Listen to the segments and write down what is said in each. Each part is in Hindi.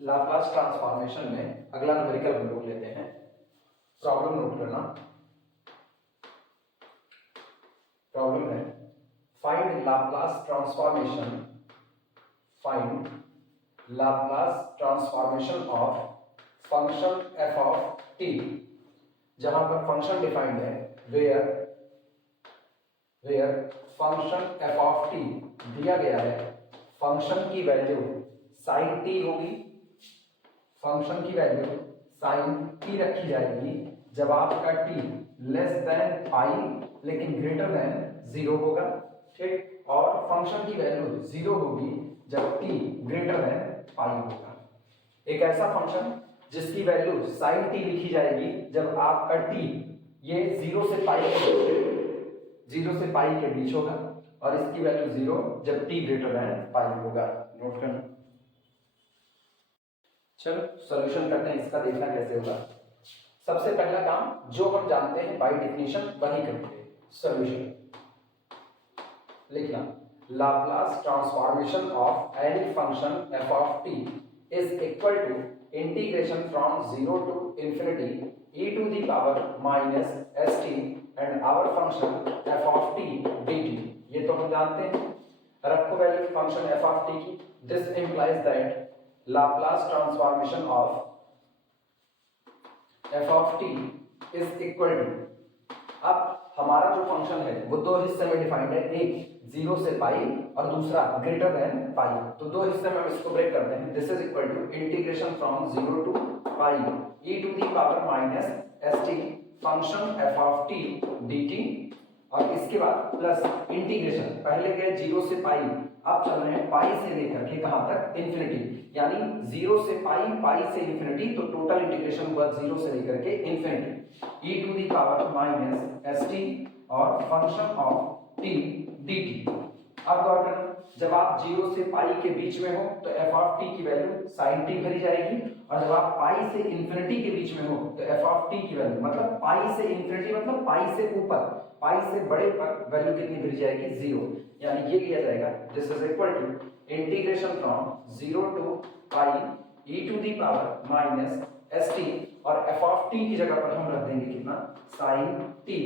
लाप्लास ट्रांसफॉर्मेशन में अगला न्यूमेरिकल हम लोग लेते हैं। प्रॉब्लम नोट करना। प्रॉब्लम है find Laplace transformation, find Laplace transformation of function F of T. जहां पर फंक्शन डिफाइंड है where function F of T दिया गया है, फंक्शन की वैल्यू साइन टी होगी, फंक्शन की वैल्यू साइन टी रखी जाएगी जब आपका टी लेस देन पाई लेकिन ग्रेटर देन जीरो होगा, ठीक। और फंक्शन की वैल्यू जीरो होगी जब टी ग्रेटर देन पाई होगा। एक ऐसा फंक्शन जिसकी वैल्यू साइन टी लिखी जाएगी जब आपका टी ये जीरो से पाई के बीच होगा और इसकी वैल्यू जीरो जब टी ग्रेटर देन पाई होगा। नोट करना। चलो सॉल्यूशन करते हैं, इसका देखना कैसे होगा। सबसे पहला काम जो हम जानते हैं बाय डेफिनेशन वही करते हैं। सॉल्यूशन लिखना, Laplace transformation of any function F of T is equal to integration from zero to infinity e to the power minus S t and our function F of T D T. ये तो हम जानते हैं। रखो value function F of t की। This implies that Laplace transformation of f of t is equal to, अब हमारा जो फंक्शन है वो दो हिस्से में डिफाइंड है, एक जीरो से पाई और दूसरा ग्रेटर देन पाई। तो दो हिस्से में हम इसको ब्रेक करते हैं। This is equal to integration from zero to pi e to the power minus S T function f of t dt, और इसके बाद प्लस इंटीग्रेशन, पहले गए जीरो से पाई, अब चल रहे हैं पाई से लेकर के कहां तक, इन्फिनिटी। यानी जीरो से पाई, पाई से इन्फिनिटी, तो टोटल इंटीग्रेशन हुआ जीरो से लेकर के infinity e to the power minus S T और फंक्शन ऑफ t dt। अब गौर करना, जब आप जीरो से पाई के बीच में हो तो f ऑफ t की वैल्यू sin t भरी जाएगी, और जब आप पाई से इन्फिनिटी के बीच में हो तो f ऑफ t की वैल्यू, मतलब पाई से इन्फिनिटी मतलब पाई से ऊपर, पाई से बड़े पर वैल्यू कितनी भरी जाएगी, जीरो। यानी ये लिया जाएगा this is equal to integration from zero to pi e to the power minus S T, और f ऑफ t की जगह पर हम रख देंगे कितना, sin t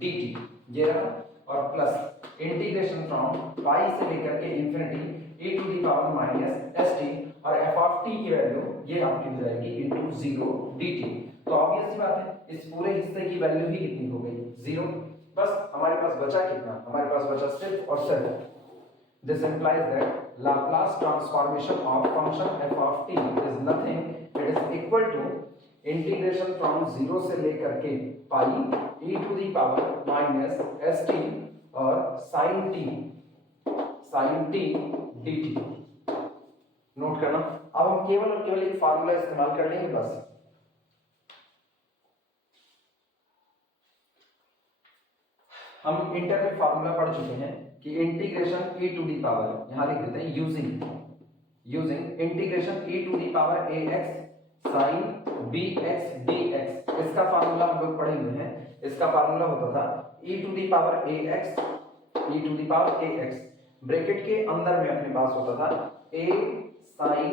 dt, ये रहा, और प्लस इंटीग्रेशन फ्रॉम पाई से लेकर के infinity e to the power minus S T, और f ऑफ t की वैल्यू ये आपकी हो जाएगी इनटू जीरो dt। तो ऑब्वियस सी बात है, इस पूरे हिस्से की वैल्यू ही कितनी हो गई, जीरो। बस हमारे पास बचा कितना, हमारे पास बचा सिर्फ और सिर्फ, this implies that Laplace transformation of function f of t is nothing, it is equal to integration from zero से लेकर के pi e to the power minus S T और sin t dt। नोट करना। अब हम केवल और केवल एक फार्मूला इस्तेमाल कर लेंगे बस। हम इंटर में फार्मूला पढ़ चुके हैं कि integration e to the power, यहां लिख देते हैं using integration e to the power ax sin bx dx। इसका फार्मूला हम लोग पढ़े हुए हैं। इसका फार्मूला होता था e to the power ax, bracket के अंदर में अपने पास होता था a sin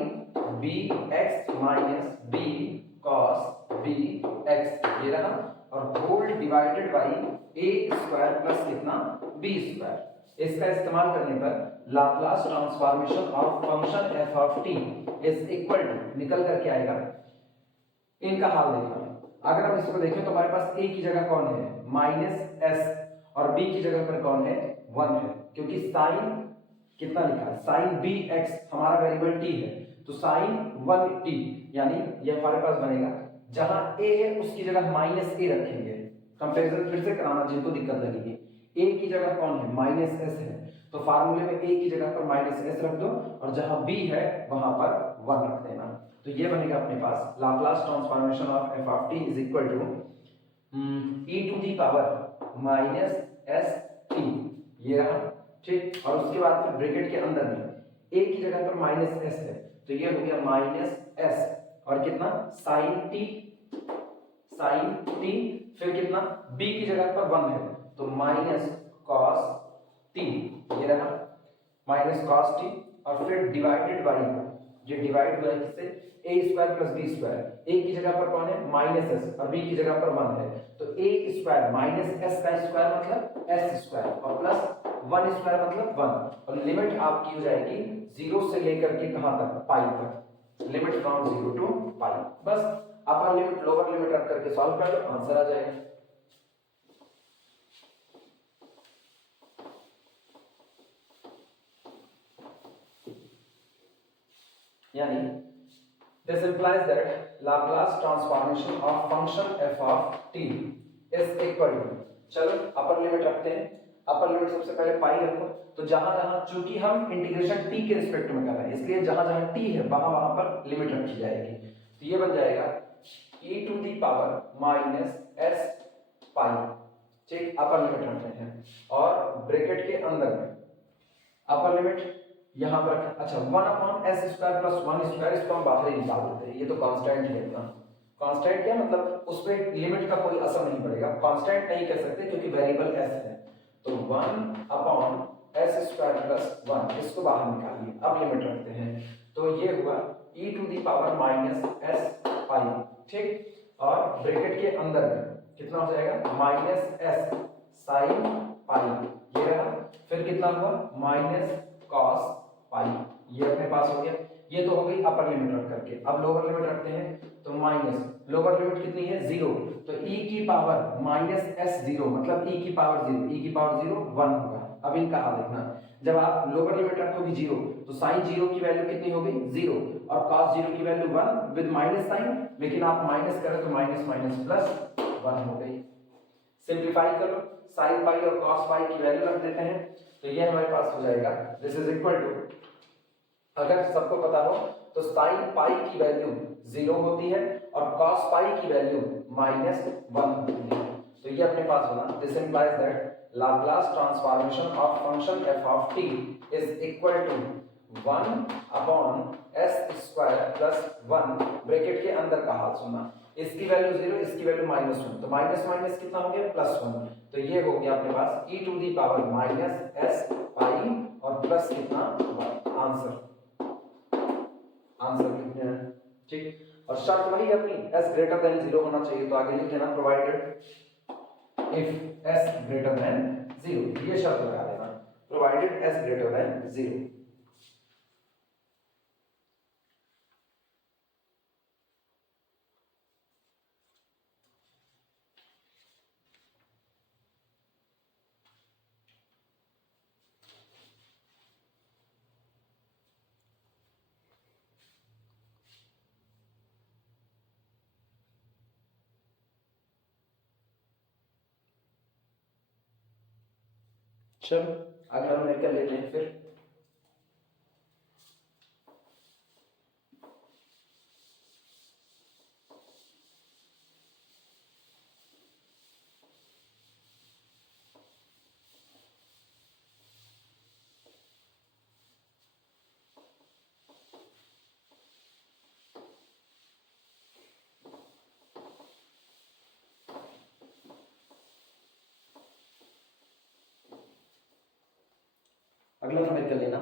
bx minus b cos bx, ये रहा, और whole divided by a square plus कितना, b स्क्वायर। इसका इस्तेमाल करने पर Laplace transformation of function f of t is equal to, निकल करके आएगा, इनका हाल देखना। अगर हम इसको देखें तो हमारे पास a की जगह कौन है, माइनस s, और b की जगह पर कौन है, 1 है, क्योंकि साइन कितना लिखा है, साइन bx हमारा वेरिएबल t है, तो साइन 1t, यानी ये हमारे पास बनेगा, जहां a है उसकी जगह माइनस a रखेंगे। कंपैरिजन फिर से कराना जिनको दिक्कत लगेगी, a की जगह कौन है, माइनस s है, तो फार्मूले में a की जगह पर माइनस s रख दो, और जहां b है वहां पर 1 रख देना। तो ये बनेगा अपने पास Laplace transformation of f of t is equal to e to the power minus S t, ये रहा, ठीक। और उसके बाद फिर ब्रैकेट के अंदर में a की जगह पर माइनस s है, तो ये हो गया माइनस s, और कितना, sin t, फिर कितना, b की जगह पर 1 है, तो माइनस cos t, ये रहा, माइनस cos t, और फिर डिवाइडेड बाई ये डिवाइड हुआ है किससे, a square plus b square, a की जगह पर कौन है माइनस s और b की जगह पर 1 है, तो a स्क्वायर माइनस s का स्क्वायर मतलब s स्क्वायर और प्लस 1 स्क्वायर मतलब 1, और लिमिट आपकी हो जाएगी 0 से लेकर के कहां तक, पाई तक, लिमिट फ्रॉम 0 टू पाई। बस अपर लिमिट लोअर लिमिट रख करके सॉल्व कर लो, आंसर आ जाएगा। यानी this implies that Laplace transformation of function f of t is equal to, चलो अपर लिमिट रखते हैं, अपर लिमिट सबसे पहले पाई रखो, तो जहां जहां चूंकि हम इंटीग्रेशन t के रिस्पेक्ट में कर रहे हैं इसलिए जहां जहां t है वहां वहां पर लिमिट रखी जाएगी, तो ये बन जाएगा e to the power minus s pi, ठीक, अपर लिमिट रखते हैं और ब्रैकेट के अंदर में अपर लिमिट यहां पर अच्छा 1 upon S square plus 1 square, इसको हम बाहर ही निकाल देते हैं, ये तो कांस्टेंट है ना, कांस्टेंट क्या मतलब उस पे लिमिट का कोई असर नहीं पड़ेगा, कांस्टेंट नहीं कह सकते क्योंकि वेरिएबल s है, तो 1 अपॉन एस स्क्वायर प्लस 1 इसको बाहर निकालिए, अब लिमिट रखते हैं, तो ये हुआ e to the power minus s pi, ठीक, और ब्रैकेट के अंदर में कितना हो जाएगा माइनस s साइन पाई, ये रहा, फिर कितना हुआ माइनस cos पाई, ये अपने पास हो गया, ये तो हो गई अपर लिमिट रख करके, अब लोअर लिमिट रखते हैं, तो माइनस लोअर लिमिट कितनी है 0, तो e की पावर माइनस s 0 मतलब e की पावर 0, e की पावर 0 1 होगा। अब इनका हाल देखना, जब आप लोअर लिमिट रखोगे 0 तो साइन 0 की वैल्यू कितनी हो गई 0 और cos 0 की वैल्यू 1 विद माइनस साइन, लेकिन आप माइनस करें तो माइनस माइनस प्लस 1 हो गई। सिंप्लीफाई करो, sin पाई और cos पाई की वैल्यू रख देते हैं, तो ये हमारे पास हो जाएगा दिस इज इक्वल टू, अगर सबको पता हो तो sin पाई की वैल्यू 0 होती है और cos पाई की वैल्यू माइनस 1 होती है, तो ये अपने पास होना this implies that Laplace transformation of function f of t is equal to 1 upon s square plus 1, bracket के अंदर का हाल सुनना, इसकी वैल्यू 0 इसकी वैल्यू माइनस 1, तो माइनस माइनस कितना हो गया प्लस 1, तो ये हो गया अपने पास e to the power minus s pi और प्लस कितना 1, आंसर कितने हैं, ठीक, और शर्त वही अपनी s ग्रेटर देन 0 होना चाहिए, तो आगे लिख देना provided if s greater than 0, ये शर्त लगा देना provided s greater than 0। चलो अगला हम कर लेते हैं फिर, अगला नंबर कर लेना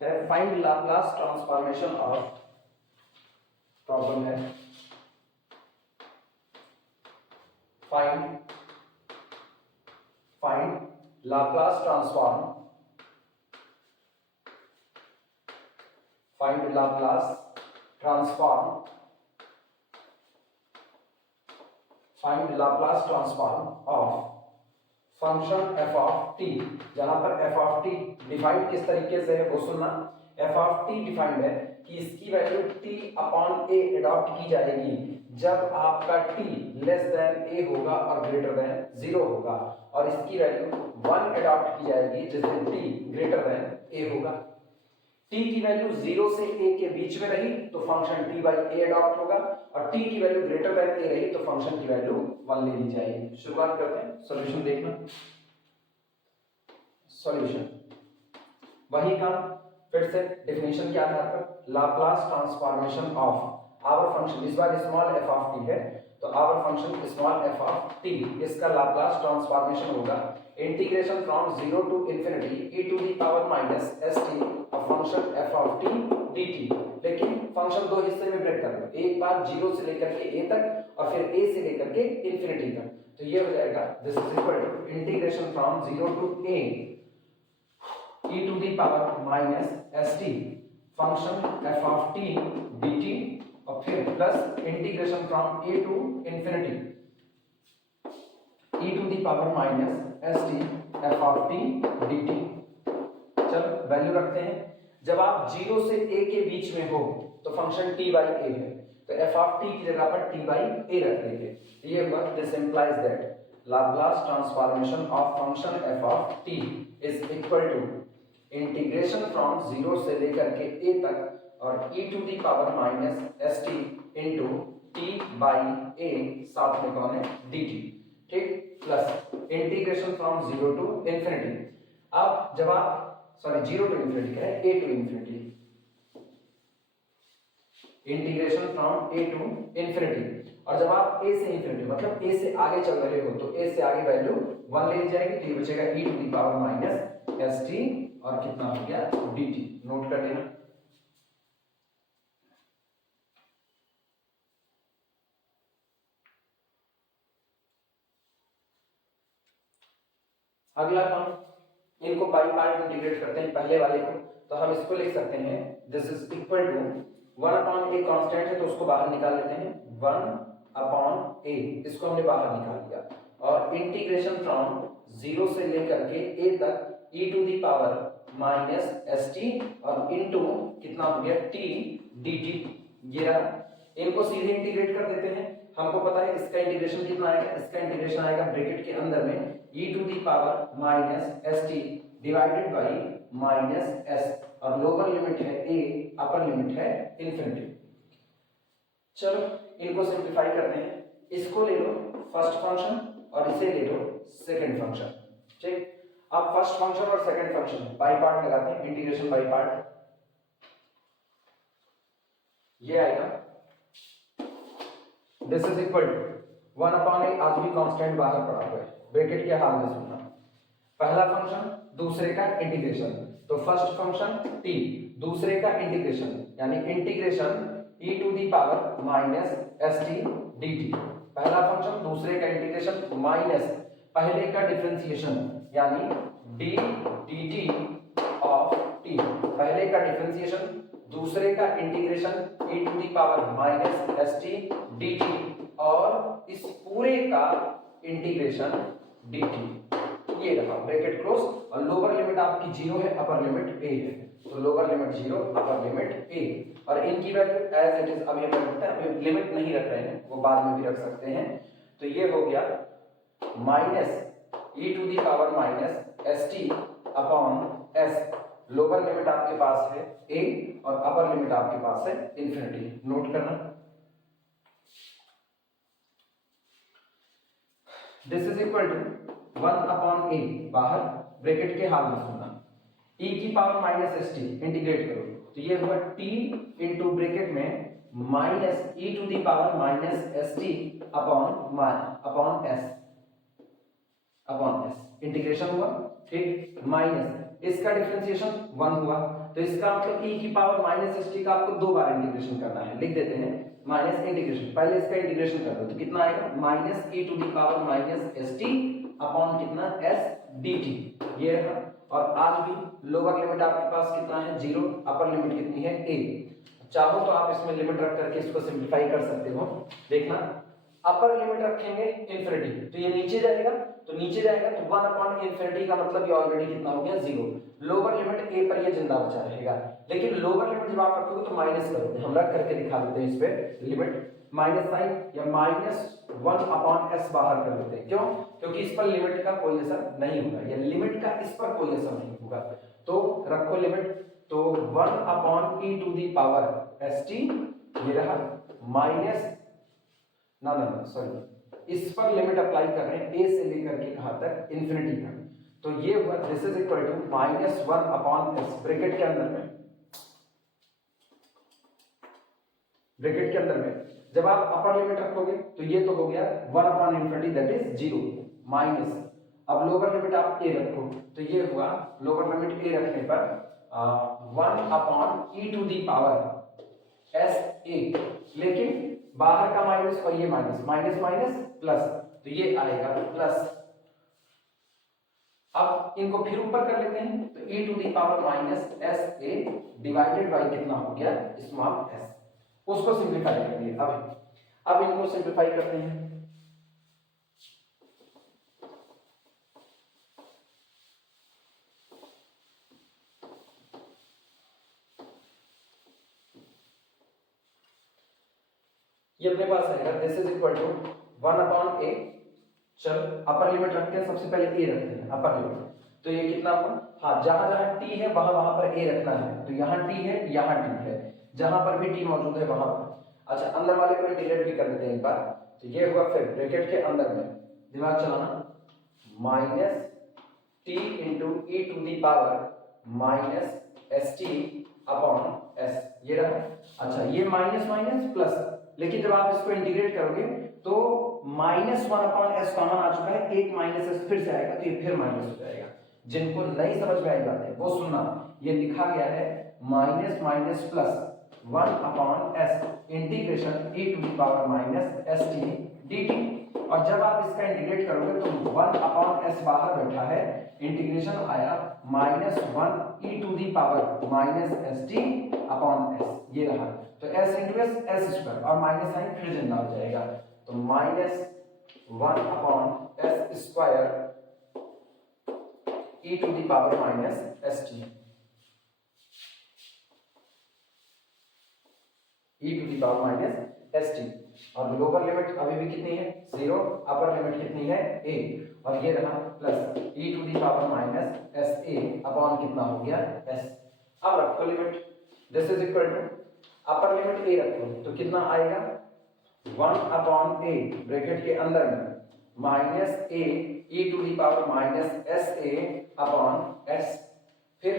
है find Laplace transformation of, problem है find Laplace transform, find Laplace transform, find Laplace transform of function f of t, जहां पर f ऑफ t डिफाइंड किस तरीके से है वो सुनना, f ऑफ t डिफाइंड है कि इसकी value t upon a adopt की जाएगी जब आपका t लेस देन a होगा और ग्रेटर देन 0 होगा, और इसकी वैल्यू 1 अडॉप्ट की जाएगी जिससे t ग्रेटर देन a होगा, t की वैल्यू 0 से a के बीच में रही तो function t by a adopt होगा, और t की वैल्यू ग्रेटर देन a रही तो फंक्शन की वैल्यू 1 ले ली जाएगी। शुरुआत करते हैं, सॉल्यूशन देखना, सॉल्यूशन वही काम, फिर से डेफिनेशन के आधार पर Laplace transformation of our function, इस बार स्मॉल f ऑफ t है तो our function small f of t, इसका लाप्लास ट्रांसफॉर्मेशन होगा integration from 0 to infinity e to the power minus st of function f of t dt, function दो हिस्से में ब्रेक कर लो, एक बार 0 से लेकर के a तक और फिर a से लेकर के इंफिनिटी तक। तो ये हो जाएगा this is equal to integration from 0 to a e to the power minus st function f of t dt और फिर plus integration from a to infinity e to the power minus st f of t dt। चलो वैल्यू रखते हैं। जब आप 0 से a के बीच में हो तो फंक्शन t बाई a है, तो f ऑफ t की जगह पर t बाई a रख देंगे। ये हुआ this implies that Laplace transformation of function f of t is equal to integration from 0 से लेकर के a तक और e to the power minus st into t by a साथ में कौन है dt, ठीक, plus integration from 0 to infinity. अब जब आप 0 टू इंफिनिटी क्या है a to infinity, integration from a to infinity, और जब आप a से इंफिनिटी मतलब a से आगे चल रहे हो तो a से आगे वैल्यू 1 ले ली जाएगी, तो ये बचेगा e to the power minus st और कितना हो गया dt। नोट कर लेना। अगला हम इनको बाई पार्ट इंटीग्रेट करते हैं। पहले वाले को तो हम इसको लिख सकते हैं this is equal to 1 upon a constant है तो उसको बाहर निकाल लेते हैं, 1 अपॉन a इसको हमने बाहर निकाल लिया और इंटीग्रेशन फ्रॉम 0 से लेकर के a तक e to the power minus st और इनटू कितना हो गया t dt। ये रहा, इनको सीधे इंटीग्रेट कर देते हैं। हमको पता है इसका इंटीग्रेशन कितना आएगा, इसका इंटीग्रेशन आएगा ब्रैकेट के अंदर में e to the power minus st divided by minus s और लोअर लिमिट है a, अपर लिमिट है इंफिनिटी। चलो इनको सिंप्लीफाई करते हैं। इसको ले लो फर्स्ट फंक्शन और इसे ले लो सेकंड फंक्शन, ठीक। अब फर्स्ट फंक्शन और सेकंड फंक्शन बाई पार्ट लगाते हैं, इंटीग्रेशन बाई पार्ट। ये आएगा this is equal to 1 upon a, आज भी कांस्टेंट बाहर पड़ा हुआ है, ब्रैकेट के हाल में सुनना। पहला फंक्शन दूसरे का इंटीग्रेशन, तो फर्स्ट फंक्शन t दूसरे का इंटीग्रेशन यानी integration e to the power minus st dt। पहला फंक्शन दूसरे का इंटीग्रेशन माइनस पहले का डिफरेंशिएशन यानी d dt ऑफ t, पहले का डिफरेंशिएशन दूसरे का integration e to the power minus st dt और इस पूरे का इंटीग्रेशन dt। ये रहा ब्रैकेट क्लोज और लोअर लिमिट आपकी 0 है, अपर लिमिट a है, तो lower limit 0 upper limit a और इनकी वैल्यू एज इट इज अभी हम रखते हैं, अभी लिमिट नहीं रख रहे हैं, वो बाद में भी रख सकते हैं। तो ये हो गया minus e to the power minus st upon s, lower limit आपके पास है a और अपर लिमिट आपके पास है इंफिनिटी। नोट करना this is equal to 1 upon a, बाहर ब्रैकेट के हाल में सुनना, e की पावर माइनस st इंटीग्रेट करो तो ये हुआ t इंटू ब्रैकेट में minus e to the power minus st upon s integration हुआ, ठीक, माइनस इसका डिफरेंशिएशन 1 हुआ, तो इसका मतलब e की पावर माइनस st का आपको 2 बार इंटीग्रेशन करना है। लिख देते हैं माइनस इंटीग्रेशन, पहले इसका इंटीग्रेशन कर दो तो कितना आएगा minus e to the power minus st upon कितना s dt। ये रहा, और आज भी लोअर लिमिट आपके पास कितना है 0, अपर लिमिट कितनी है a। चाहो तो आप इसमें लिमिट रख करके इसको सिंप्लीफाई कर सकते हो। देखना अपर लिमिट रखेंगे इंफिनिटी तो ये नीचे जाएगा, तो नीचे जाएगा तो 1 अपॉन इंफिनिटी का मतलब ये ऑलरेडी कितना हो गया 0। लोअर लिमिट a पर ये जिंदा बचा रहेगा, लेकिन लोअर लिमिट जब आप रखोगे तो माइनस करोगे। हम रख करके दिखा देते हैं इस पे लिमिट माइनस साइन या माइनस 1 अपॉन s बाहर कर देते हैं। क्यों? क्योंकि इस पर लिमिट का कोई असर नहीं होगा, या लिमिट का इस पर कोई असर नहीं होगा। तो रखो लिमिट, तो 1 upon e to the power st ये रहा माइनस सॉरी इस पर लिमिट अप्लाई कर रहे हैं a से लेकर के कहां तक इंफिनिटी तक, तो ये हुआ this is equal to minus 1 upon s bracket के अंदर में जब आप अपर लिमिट रखोगे तो ये तो हो गया 1 upon infinity that is 0 minus, अब लोअर लिमिट आप a रखो तो ये हुआ लोअर लिमिट a रखने पर 1 upon e to the power S A, लेकिन बाहर का माइनस और ये माइनस, माइनस माइनस प्लस, तो ये आएगा प्लस। अब इनको फिर ऊपर कर लेते हैं, तो e to the power minus S A divided by कितना हो गया स्मॉल एस, उसको सिंप्लीफाई कर दिया। अब इनको सिंप्लीफाई करते हैं। ये अपने पास आएगा this is equal to 1/a, चल अपर लिमिट रखते हैं, सबसे पहले a रखते हैं अपर लिमिट, तो ये कितना हुआ, हाँ जहां जहां t है वहां वहां पर a रखना है, तो यहाँ t है यहाँ t है, जहां पर भी t मौजूद है वहां पर। अच्छा अंदर वाले को इंटीग्रेट भी कर देते हैं एक बार, तो ये हुआ फिर ब्रैकेट के अंदर में दिमाग चलाना minus t into E to the power minus S T upon S, ये रहा। अच्छा ये माइनस माइनस प्लस, लेकिन जब आप इसको इंटीग्रेट करोगे तो -1/s कॉमन आ चुका है, एक माइनस एस फिर से आएगा, तो ये फिर माइनस हो जाएगा। जिनको नहीं समझ में आई बात है वो सुनना, ये लिखा गया है minus minus plus 1/s integration e to the power minus S T D T, और जब आप इसका इंटीग्रेट करोगे तो 1/s बाहर बैठा है, इंटीग्रेशन आया -1 e to the power minus S T upon S, ये रहा। तो s into S S square, और माइनस साइन फिर जिंदा हो जाएगा, तो -1 upon S square e to the power minus S T, e to the power minus S T, और लोअर लिमिट अभी भी कितनी है 0, अपर लिमिट कितनी है a, और ये रहा plus e to the power minus S A upon कितना हो गया s। अब रखो लिमिट, this is equal to upper limit a रखो, तो कितना आएगा 1/a ब्रैकेट के अंदर में minus a e to the power minus S A upon s, फिर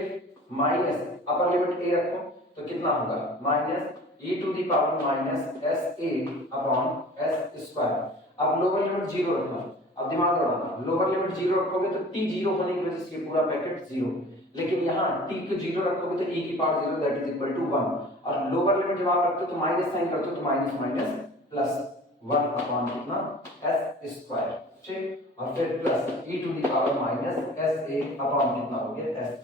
माइनस अपर लिमिट a रखो, तो कितना होगा minus e to the power minus S A upon S square. अब लोअर लिमिट 0 रखना, अब दिमाग दौड़ाना, लोअर लिमिट 0 रखोगे तो t 0 होने की वजह से ये पूरा पैकेट 0, लेकिन यहाँ t को 0 रखोगे तो e की power 0 that is equal to 1, और लोअर लिमिट जब आप रखते हो तो माइनस साइन करते हो तो माइनस माइनस प्लस 1 अपॉन कितना एस स्क्वायर, ठीक, और फिर plus e to the power minus S A upon कितना हो गया s।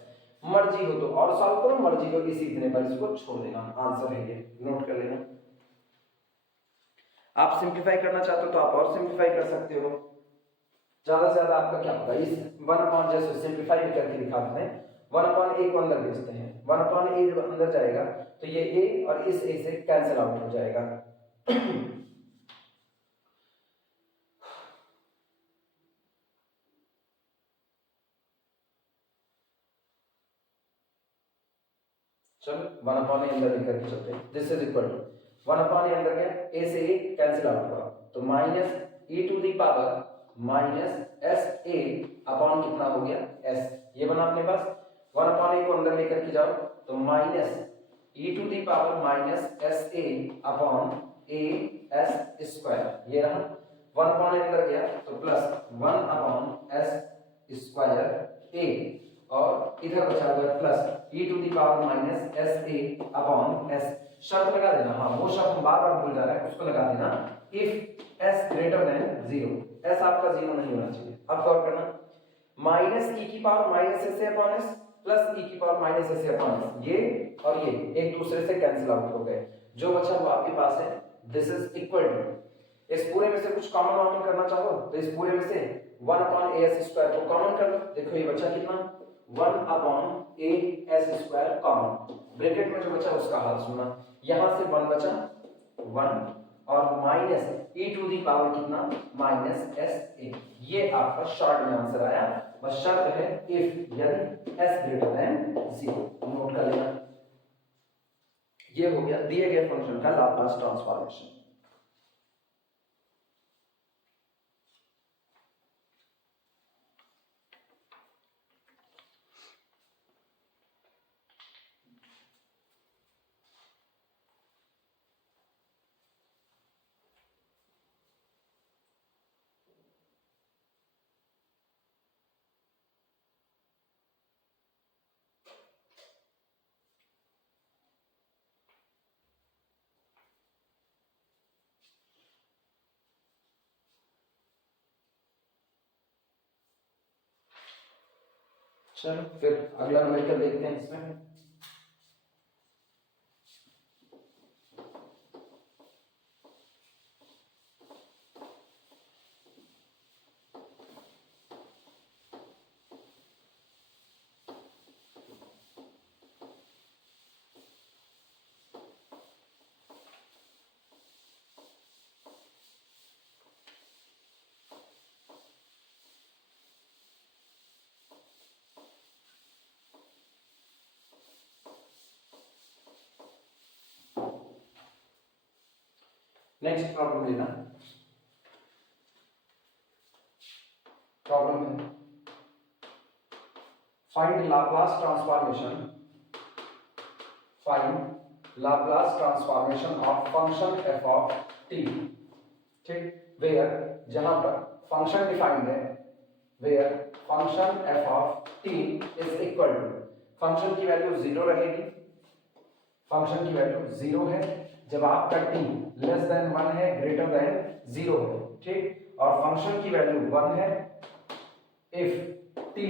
मर्जी हो तो और सॉल्व करो, मर्जी हो इसी इतने पर इसको छोड़ देना, आंसर है ये, नोट कर लेना। आप सिंप्लीफाई करना चाहते हो तो आप और सिंप्लीफाई कर सकते हो, ज्यादा से ज्यादा आपका क्या होगा, इस 1/, जैसे सिंप्लीफाई भी करके दिखा देते हैं, 1/a को अंदर भेजते हैं, 1/a जब अंदर जाएगा तो ये a और इस a से कैंसिल आउट हो जाएगा। चलो 1/a अंदर लेकर के चलते हैं, this is equal to 1/a अंदर गया, a से a कैंसिल आउट हुआ, तो minus e to the power minus S A upon कितना हो गया s, ये बना अपने पास। 1/a को अंदर लेकर के जाओ तो minus e to the power minus S A upon A S square, ये रहा। 1/a अंदर गया तो plus 1 upon S square A, और इधर बचा हुआ plus e to the power minus S A upon S. शर्त लगा देना, हाँ वो शर्त हम बार बार भूल जा रहे हैं, उसको लगा देना, if s greater than 0, s आपका 0 नहीं होना चाहिए। अब गौर करना, माइनस e की power minus S upon S plus e की power minus S upon S, ये और ये एक दूसरे से कैंसिल आउट हो गए, जो बचा वो आपके पास है, दिस इज इक्वल टू, इस पूरे में से कुछ कॉमन करना चाहो तो इस पूरे में से 1/as स्क्वायर को कॉमन कर लो, देखो ये बचा कितना 1/as कॉमन, ब्रैकेट में जो बचा उसका हाल सुनना, यहां से 1 बचा 1 और minus e to the power कितना माइनस एस ए, ये आपका शॉर्ट में आंसर आया। बस शर्त है इफ यदि s ग्रेटर देन 0, नोट कर लेना। ये हो गया दिए गए फंक्शन का लाप्लास ट्रांसफॉर्मेशन। चलो फिर अगला न्यूमेरिकल देखते हैं इसमें। नेक्स्ट प्रॉब्लम लेना। प्रॉब्लम है find Laplace transformation of function F of T. ठीक, वेयर जहां पर फंक्शन डिफाइंड है, where function F of T is equal to, function की वैल्यू 0 रहेगी, फंक्शन की वैल्यू 0 है जब आपका t लेस देन 1 है, ग्रेटर देन 0 है। ठीक, और फंक्शन की वैल्यू 1 है इफ t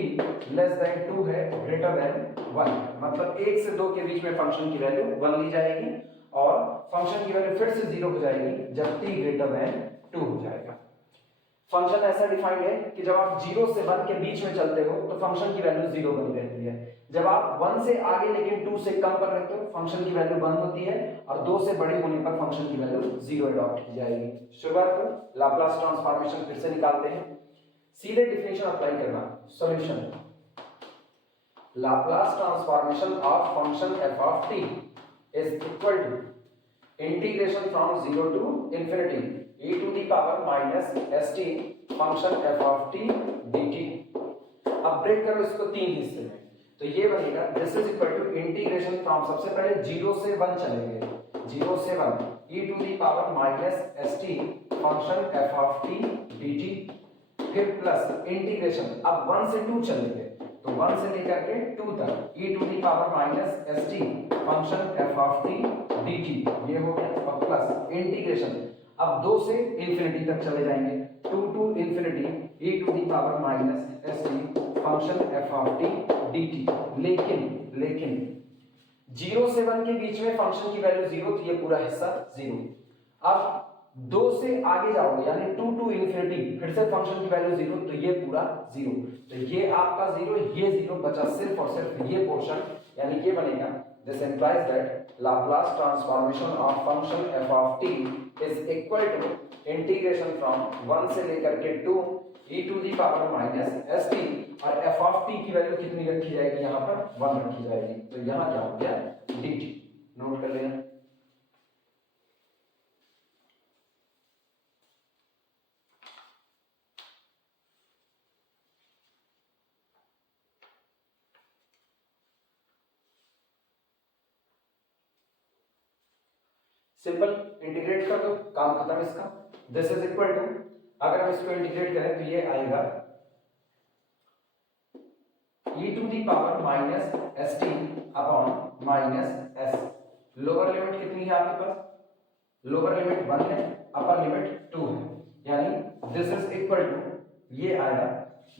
लेस देन 2 है, ग्रेटर देन 1, मतलब 1 से 2 के बीच में फंक्शन की वैल्यू 1 ली जाएगी और फंक्शन की वैल्यू फिर से 0 हो जाएगी जब t ग्रेटर देन 2 हो जाएगा। फंक्शन ऐसा डिफाइंड है कि जब आप 0 से 1 के बीच में चलते हो तो फंक्शन की वैल्यू 0 बनी रहती है, जब आप 1 से आगे लेकिन 2 से कम पर रहते हो फंक्शन की वैल्यू 1 होती है और 2 से बड़े होने पर फंक्शन की वैल्यू 0 अडॉप्ट की जाएगी। शुरुआत करो, लाप्लास ट्रांसफॉर्मेशन फिर से निकालते हैं, सीधे डिफिनेशन अप्लाई करना। Solution, Laplace transformation of function f of t is equal to integration from 0 to infinity e to the power minus st function f of t dt। अब ब्रेक करो इसको 3 हिस्से में, तो ये बनेगा this is equal to integration from, सबसे पहले 0 से 1 चलेंगे, 0 से 1 e to the power minus st function f of t dt, फिर प्लस इंटीग्रेशन, अब 1 से 2 चलेंगे तो 1 से लेकर के 2 तक e to the power minus st function f of t dt, ये हो गया, और प्लस इंटीग्रेशन अब 2 से इंफिनिटी तक चले जाएंगे, 2 to infinity e to the power minus st function f of t dt। लेकिन 0 से 1 के बीच में फंक्शन की वैल्यू 0 थी, ये पूरा हिस्सा 0। अब 2 से आगे जाओगे यानी 2 टू इंफिनिटी, फिर से फंक्शन की वैल्यू 0, तो ये पूरा 0, तो ये आपका 0, ये 0 बचा सिर्फ और सिर्फ ये पोर्शन, यानी ये बनेगा this implies that Laplace transformation of function f of t is equal to integration from 1 से लेकर के 2 e to the power minus st, और f of t की वैल्यू कितनी रखी जाएगी, यहाँ पर 1 रखी जाएगी, तो यहाँ क्या हो गया dt। नोट कर लेना। सिंपल, इंटीग्रेट कर दो, काम खत्म इसका। दिस इज इक्वल टू, अगर हम इसको इंटीग्रेट करें तो ये आएगा e to the power minus st upon minus s। Lower limit कितनी है आपके पास, लोअर लिमिट 1 है, अपर लिमिट 2 है, यानी दिस इज इक्वल टू, ये आएगा,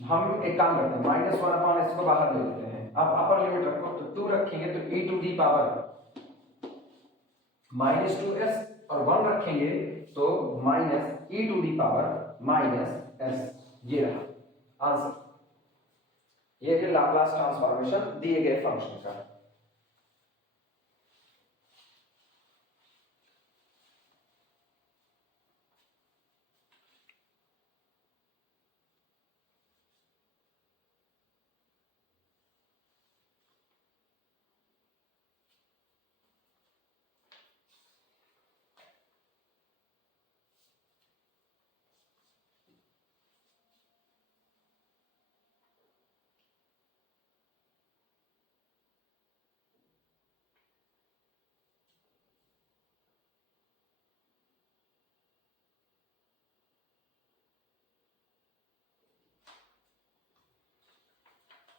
हम एक काम करते हैं -1 अपॉन s को बाहर ले लेते हैं, अब अपर लिमिट रखो तो 2 रखेंगे तो e to the power minus 2s, और 1 रखेंगे तो minus e to the power minus s। ये रहा आंसर, ये है लाप्लास ट्रांसफॉर्मेशन दिए गए फंक्शन का।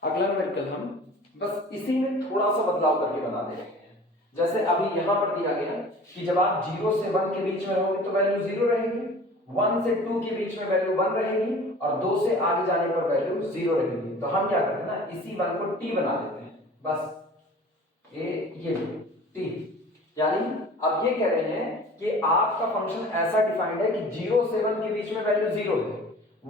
अगला न्यूमेरिकल हम बस इसी में थोड़ा सा बदलाव करके बना दे रहे हैं। जैसे अभी यहां पर दिया गया कि जब आप 0 से 1 के बीच में रहोगे तो वैल्यू 0 रहेगी, 1 से 2 के बीच में वैल्यू 1 रहेगी और 2 से आगे जाने पर वैल्यू 0 रहेगी। तो हम क्या करते हैं ना, इसी 1 को t बना देते हैं, बस ये t। यानी अब ये कह रहे हैं कि आपका फंक्शन ऐसा डिफाइंड है कि 0 से 1 के बीच में वैल्यू 0 है,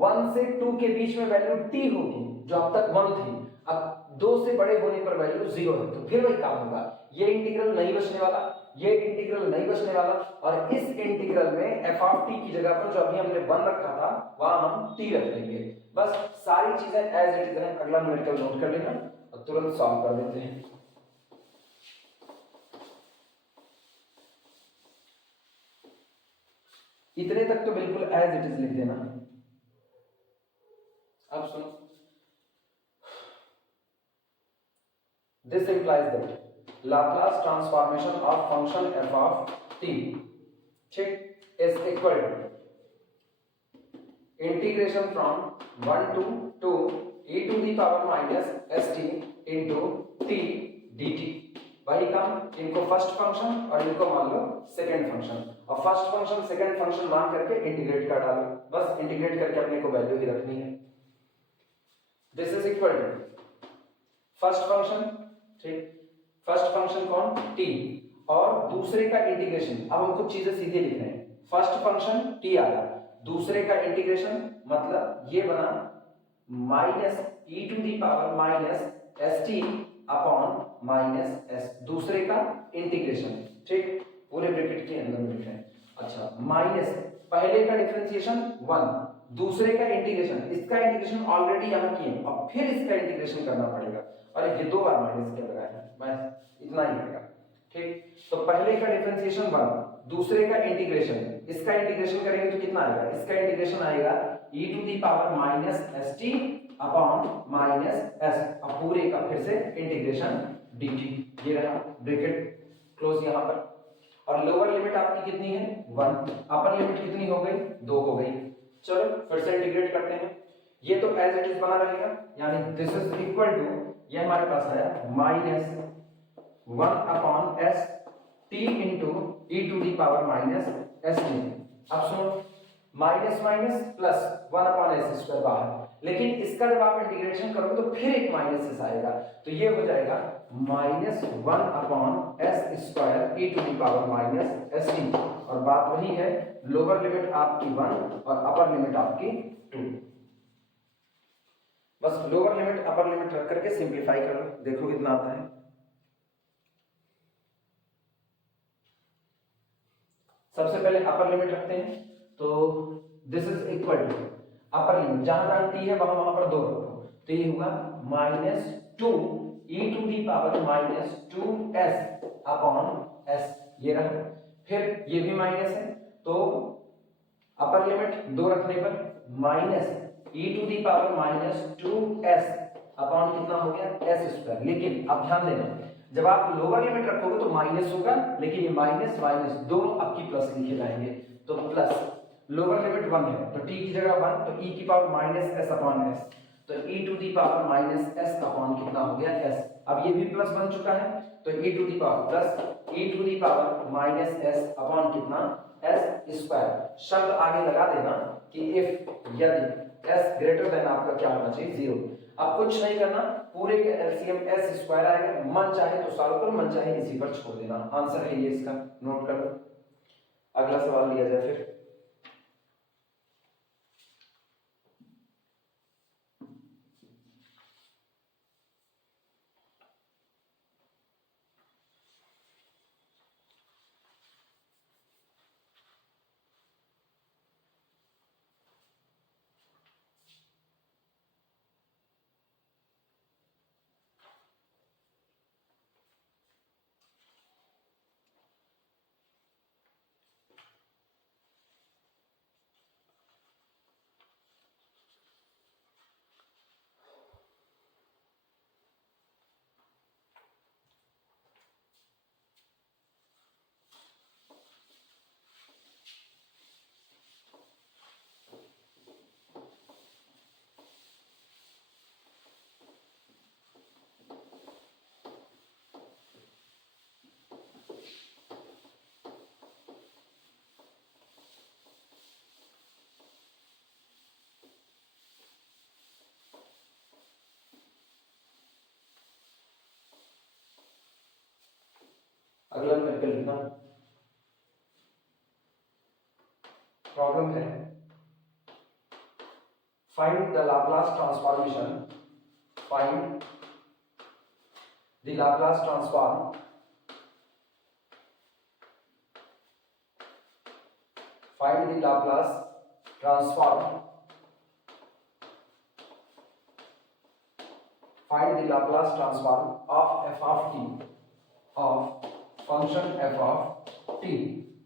1 से 2 के बीच में वैल्यू t होगी जो अब तक 1 थी, अब 2 से बड़े होने पर वैल्यू 0 है। तो फिर वही काम होगा, ये इंटीग्रल नहीं बचने वाला, ये इंटीग्रल नहीं बचने वाला, और इस इंटीग्रल में f ऑफ t की जगह पर जो अभी हमने 1 रखा था वहां हम t रख लेंगे। बस सारी चीजें एज इट इज है। अगला न्यूमेरिकल नोट कर लेना और तुरंत सॉल्व कर देते हैं। इतने तक तो बिल्कुल एज इट इज लिख देना। अब सुनो, this implies that Laplace transformation of function f of t, ठीक, is equal to integration from 1 to 2 e to the power minus st into t dt। वही काम, इनको फर्स्ट फंक्शन और इनको मान लो सेकंड फंक्शन, और फर्स्ट फंक्शन सेकंड फंक्शन मान करके इंटीग्रेट कर डालो, बस इंटीग्रेट करके अपने को वैल्यू ही रखनी है। This is equal to first function, ठीक, फर्स्ट फंक्शन कौन, t, और दूसरे का इंटीग्रेशन। अब हम कुछ चीजें सीधे लिख रहे हैं, फर्स्ट फंक्शन t आ रहा, दूसरे का इंटीग्रेशन मतलब ये बना minus e to the power minus st upon minus s, दूसरे का इंटीग्रेशन, ठीक, पूरे ब्रैकेट के अंदर लिख रहे हैं। अच्छा, माइनस पहले का डिफरेंशिएशन 1, दूसरे का इंटीग्रेशन, इसका इंटीग्रेशन ऑलरेडी यहां किए, अब फिर इसका इंटीग्रेशन करना पड़ेगा, और ये 2 बार माइनस के लगाया है, बस इतना ही रहेगा, ठीक। तो पहले का डिफरेंशिएशन 1, दूसरे का इंटीग्रेशन, इसका इंटीग्रेशन करेंगे तो कितना आएगा, इसका इंटीग्रेशन आएगा e to the power minus st upon minus s, अब पूरे का फिर से इंटीग्रेशन dt, ये रहा ब्रैकेट क्लोज यहां पर, और लोअर लिमिट आपकी कितनी है 1, अपर लिमिट कितनी हो गई 2 हो गई। चलो फिर से इंटीग्रेट करते हैं, ये तो एज इट इज बना रहेगा, यानी दिस इज इक्वल टू, ये हमारे पास आया minus 1 upon s t into e to the power minus s t। अब सुनो, minus minus plus 1 upon s square बाहर, लेकिन इसका जब आप इंटीग्रेशन करोगे तो फिर एक माइनस s आएगा, तो ये हो जाएगा minus 1 upon s square e to the power minus s t, और बात वही है, लोअर लिमिट आपकी 1 और अपर लिमिट आपकी 2। बस लोअर लिमिट अपर लिमिट रख करके सिंप्लीफाई कर लो, देखो कितना आता है। सबसे पहले अपर लिमिट रखते हैं, तो this is equal to upper limit, जहां जहां t है वहां वहां पर 2 रखो, तो ये होगा minus 2 e to the power minus 2s upon s, ये रहा, फिर ये भी माइनस है, तो अपर लिमिट 2 रखने पर minus e to the power minus 2s upon कितना हो गया s स्क्वायर। लेकिन अब ध्यान देना, जब आप लोअर लिमिट रखोगे तो माइनस होगा, लेकिन ये माइनस माइनस दोनों आपकी प्लस लिखे जाएंगे, तो प्लस लोअर लिमिट 1 है तो t की जगह 1, तो e की power minus s upon s, तो e to the power minus s upon कितना हो गया s। अब ये भी प्लस बन चुका है, तो e to the power plus e to the power minus s upon कितना s स्क्वायर। शब्द आगे लगा देना कि इफ यदि s ग्रेटर देन आपका क्या होना चाहिए 0। अब कुछ नहीं करना, पूरे के एलसीएम s स्क्वायर आएगा, मन चाहे तो सॉल्व करो, मन चाहे इसी पर छोड़ देना, आंसर है ये, इसका नोट कर लो। अगला सवाल लिया जाए फिर। अगला न्यूमेरिकल लिखना। प्रॉब्लम है find the Laplace transformation, find the Laplace transform find the Laplace transform of f of t, of function f of t,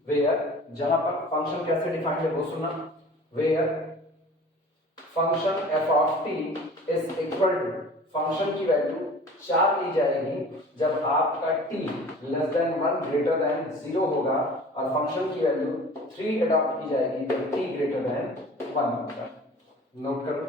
where जहां पर फंक्शन कैसे डिफाइंड है वो सुना, where function f of t is equal to, function की वैल्यू 4 ली जाएगी जब आपका t less then 1 greater than 0 होगा, और फंक्शन की वैल्यू 3 अडॉप्ट की जाएगी जब t ग्रेटर देन 1 होगा। नोट करो।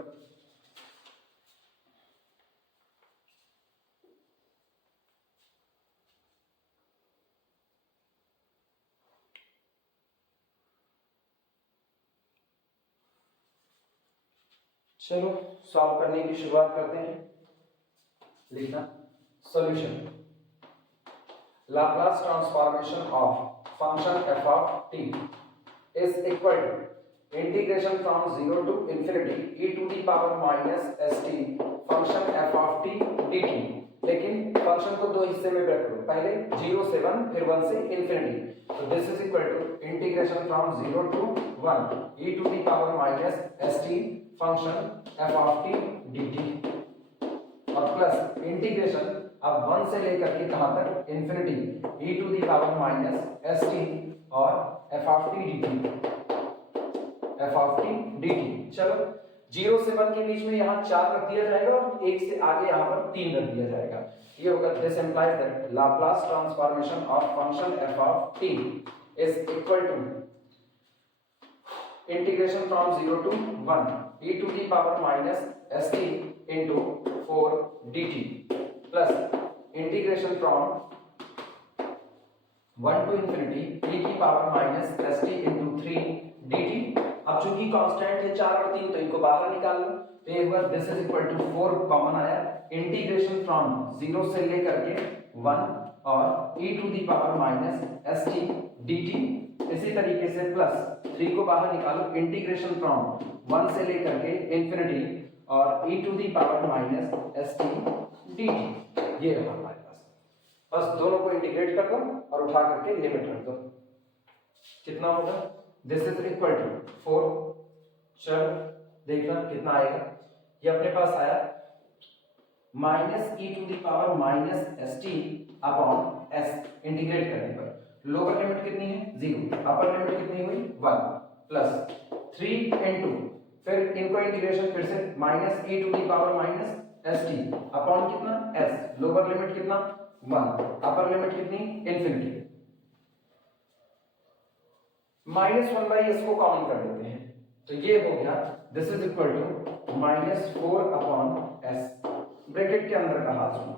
चलो सॉल्व करने की शुरुआत करते हैं। लिखना solution, Laplace transformation of function f of t is equal to integration from 0 to infinity e to the power minus st function f of t dt। लेकिन फंक्शन को दो हिस्से में ब्रेक करो, पहले 0 से 1 फिर 1 से इंफिनिटी। तो this is equal to integration from 0 to 1 e to the power minus st function f of t dt, और प्लस इंटीग्रेशन अब 1 से लेकर के कहां तक, infinity e to the power minus st और f of t dt। चलो 0 से 1 के बीच में यहाँ 4 रख दिया जाएगा और 1 से आगे यहाँ पर 3 रख दिया जाएगा। ये होगा this implies that Laplace transformation of function f of t is equal to integration from 0 to 1 e to the power minus st into 4 dt plus integration from 1 to infinity e की power minus st into 3 dt। अब चूंकि कांस्टेंट है 4 और 3 तो इनको बाहर निकाल लो, तो ये हुआ this is equal to 4 common आया, इंटीग्रेशन फ्रॉम 0 से लेकर के 1 और e to the power minus st dt। इसी तरीके से प्लस 3 को बाहर निकालो, इंटीग्रेशन फ्रॉम 1 से लेकर के इंफिनिटी और e to the power minus st dt। ये रहा हमारे पास। बस दोनों को इंटीग्रेट कर दो और उठा करके लिमिट रख दो। कितना होगा, दिस इज इक्वल टू 4। चलो देखना कितना आएगा, ये अपने पास आया minus e to the power minus st upon s। Integrate करने पर लोअर लिमिट कितनी है 0, अपर लिमिट कितनी हुई 1 प्लस 3 इनटू, फिर इनको इंटीग्रेशन फिर से minus e to the power minus st upon कितना s, लोअर लिमिट कितना 1, अपर लिमिट कितनी इंफिनिटी। माइनस 1/s को कॉमन कर देते हैं, तो ये हो गया this is equal to minus 4 upon s। Bracket के अंदर का हाथ सुनो,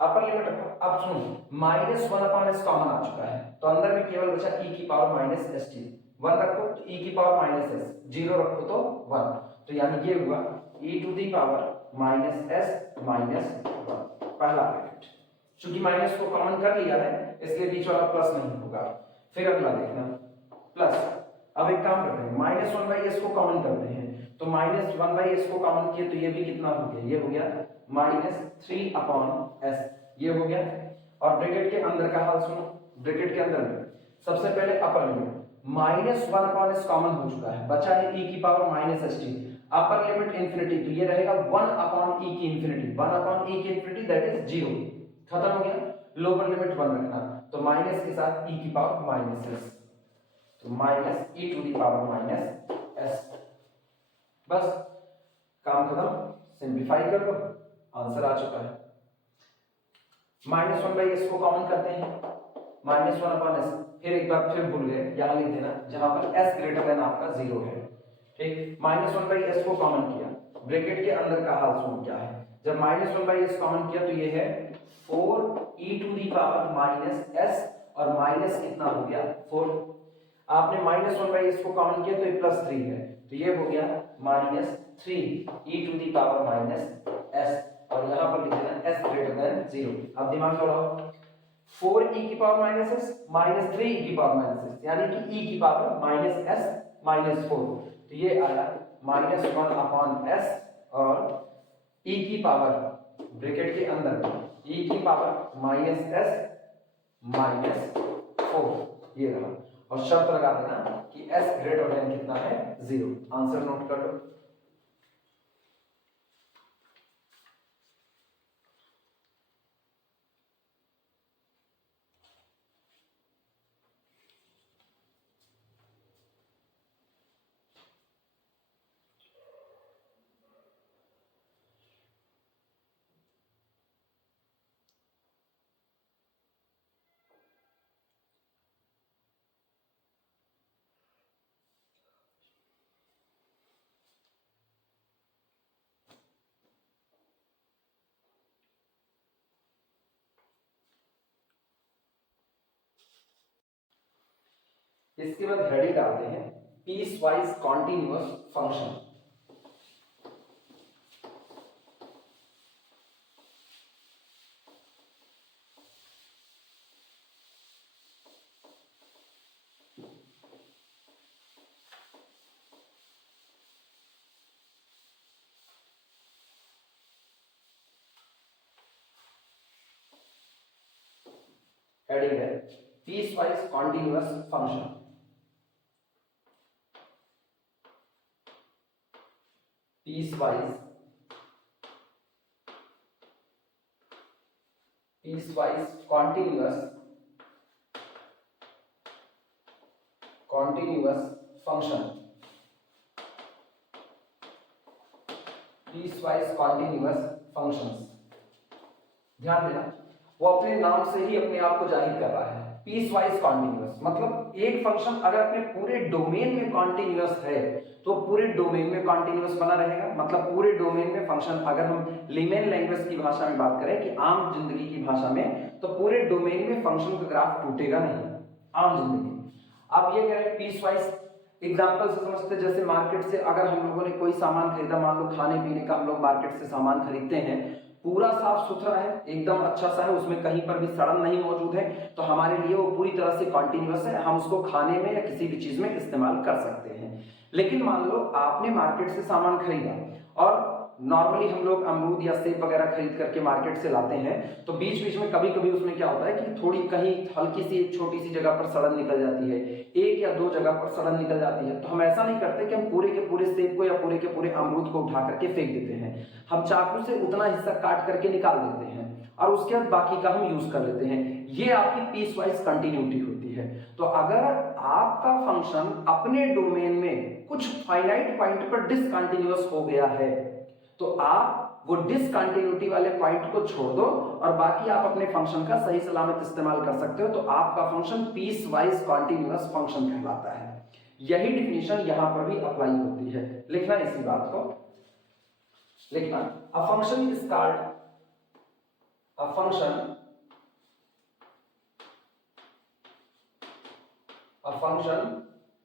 अपर लिमिट अब सुनो माइनस 1 अपॉन s कॉमन आ चुका है, तो अंदर में केवल बचा e की पावर माइनस st। 1 रखो तो e की पावर माइनस s, 0 रखो तो 1, तो यानी ये हुआ e to the power minus s minus 1 पहला ब्रैकेट। चूंकि माइनस को कॉमन कर लिया है इसलिए बीच वाला प्लस नहीं होगा। फिर अगला देखना प्लस, अब एक काम करते हैं माइनस 1/s को कॉमन करते हैं, तो माइनस 1/s को कॉमन किए तो ये भी कितना हो गया, ये हो गया माइनस 3 अपॉन s, ये हो गया। और ब्रैकेट के अंदर का हाल सुनो, ब्रैकेट के अंदर में सबसे पहले upper limit minus 1 upon s common हो चुका है, बचा है e की power minus st, upper limit infinity, तो ये रहेगा 1 अपॉन e की इंफिनिटी, 1 अपॉन e की इंफिनिटी दैट इज 0, खत्म हो गया। लोअर लिमिट 1 रखना, तो माइनस के साथ e की पावर माइनस s, तो minus e to the power minus s। बस काम खत्म, सिंप्लीफाई कर लो, आंसर आ चुका है। माइनस 1/s को कॉमन करते हैं, माइनस 1 अपॉन s, फिर एक बार फिर भूल गए यहां लिख देना जहां पर s ग्रेटर देन आपका 0 है, ठीक। माइनस 1/s को कॉमन किया, ब्रैकेट के अंदर का हाल सुनो क्या है, जब माइनस 1/s कॉमन किया तो ये है 4e to the power minus s और माइनस कितना हो गया 4। आपने माइनस 1/s को कॉमन किया तो ये प्लस 3 है, तो ये हो गया minus 3e to the power minus s, और यहां पर लिख देना s ग्रेटर देन 0। अब दिमाग लगाओ, 4e⁻s माइनस 3e⁻s यानी कि e⁻−s−4, तो ये आया -1/s और ब्रैकेट के अंदर e⁻−s−4 ये रहा। और शर्त लगा देना कि s ग्रेटर देन कितना है 0। आंसर नोट कर लो। इसके बाद हेडिंग डालते हैं piecewise continuous function. Heading है piecewise continuous function. piecewise continuous function। piecewise continuous functions, ध्यान देना वो अपने नाम से ही अपने आप को जाहिर कर रहा है। पीस वाइज कॉन्टिन्यूअस मतलब एक फंक्शन अगर अपने पूरे डोमेन में कॉन्टिन्यूअस है तो पूरे डोमेन में कॉन्टिन्यूअस बना रहेगा। मतलब पूरे डोमेन में फंक्शन, अगर हम लेमन लैंग्वेज की भाषा में बात करें कि आम जिंदगी की भाषा में, तो पूरे डोमेन में फंक्शन का ग्राफ टूटेगा नहीं आम जिंदगी। अब ये कह रहे हैं पीस वाइज। एग्जाम्पल से समझते, जैसे मार्केट से अगर हम लोगों ने कोई सामान खरीदा, मान लो खाने पीने का हम लोग मार्केट से सामान खरीदते हैं, पूरा साफ सुथरा है, एकदम अच्छा सा है, उसमें कहीं पर भी सड़न नहीं मौजूद है, तो हमारे लिए वो पूरी तरह से कॉन्टिन्यूअस है, हम उसको खाने में या किसी भी चीज में इस्तेमाल कर सकते हैं। लेकिन मान लो आपने मार्केट से सामान खरीदा और नॉर्मली हम लोग अमरूद या सेब वगैरह खरीद करके मार्केट से लाते हैं, तो बीच बीच में कभी कभी उसमें क्या होता है कि थोड़ी कहीं हल्की सी छोटी सी जगह पर सड़न निकल जाती है, एक या दो जगह पर सड़न निकल जाती है। तो हम ऐसा नहीं करते कि हम पूरे के पूरे सेब को या पूरे के पूरे अमरूद को उठा करके फेंक देते हैं, हम चाकू से उतना हिस्सा काट करके निकाल देते हैं और उसके बाद बाकी का हम यूज कर लेते हैं। ये आपकी पीस वाइज कंटिन्यूटी होती है। तो अगर आपका फंक्शन अपने डोमेन में कुछ फाइनाइट पॉइंट पर डिसकंटिन्यूअस हो गया है, तो आप वो डिसकंटिन्यूटी वाले पॉइंट को छोड़ दो और बाकी आप अपने फंक्शन का सही सलामत इस्तेमाल कर सकते हो, तो आपका function piecewise continuous function कहलाता है। यही डिफिनेशन यहां पर भी अप्लाई होती है। लिखना इसी बात को, लिखना अ function is called, a function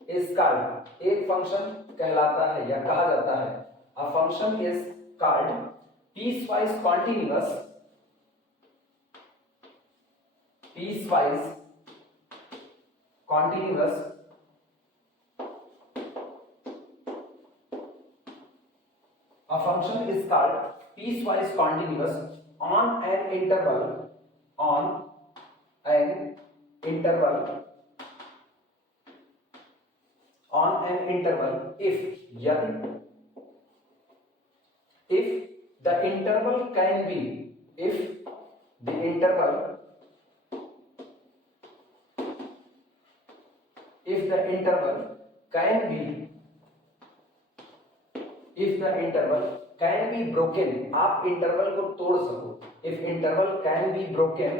is called, एक फंक्शन कहलाता है या कहा जाता है, a function is called piecewise continuous, piecewise continuous a function is called piecewise continuous on an interval, on an interval, on an interval if यदि, if the interval can be, if the interval, if the interval can be, if the interval can be broken, आप इंटरवल को तोड़ सको, if interval can be broken,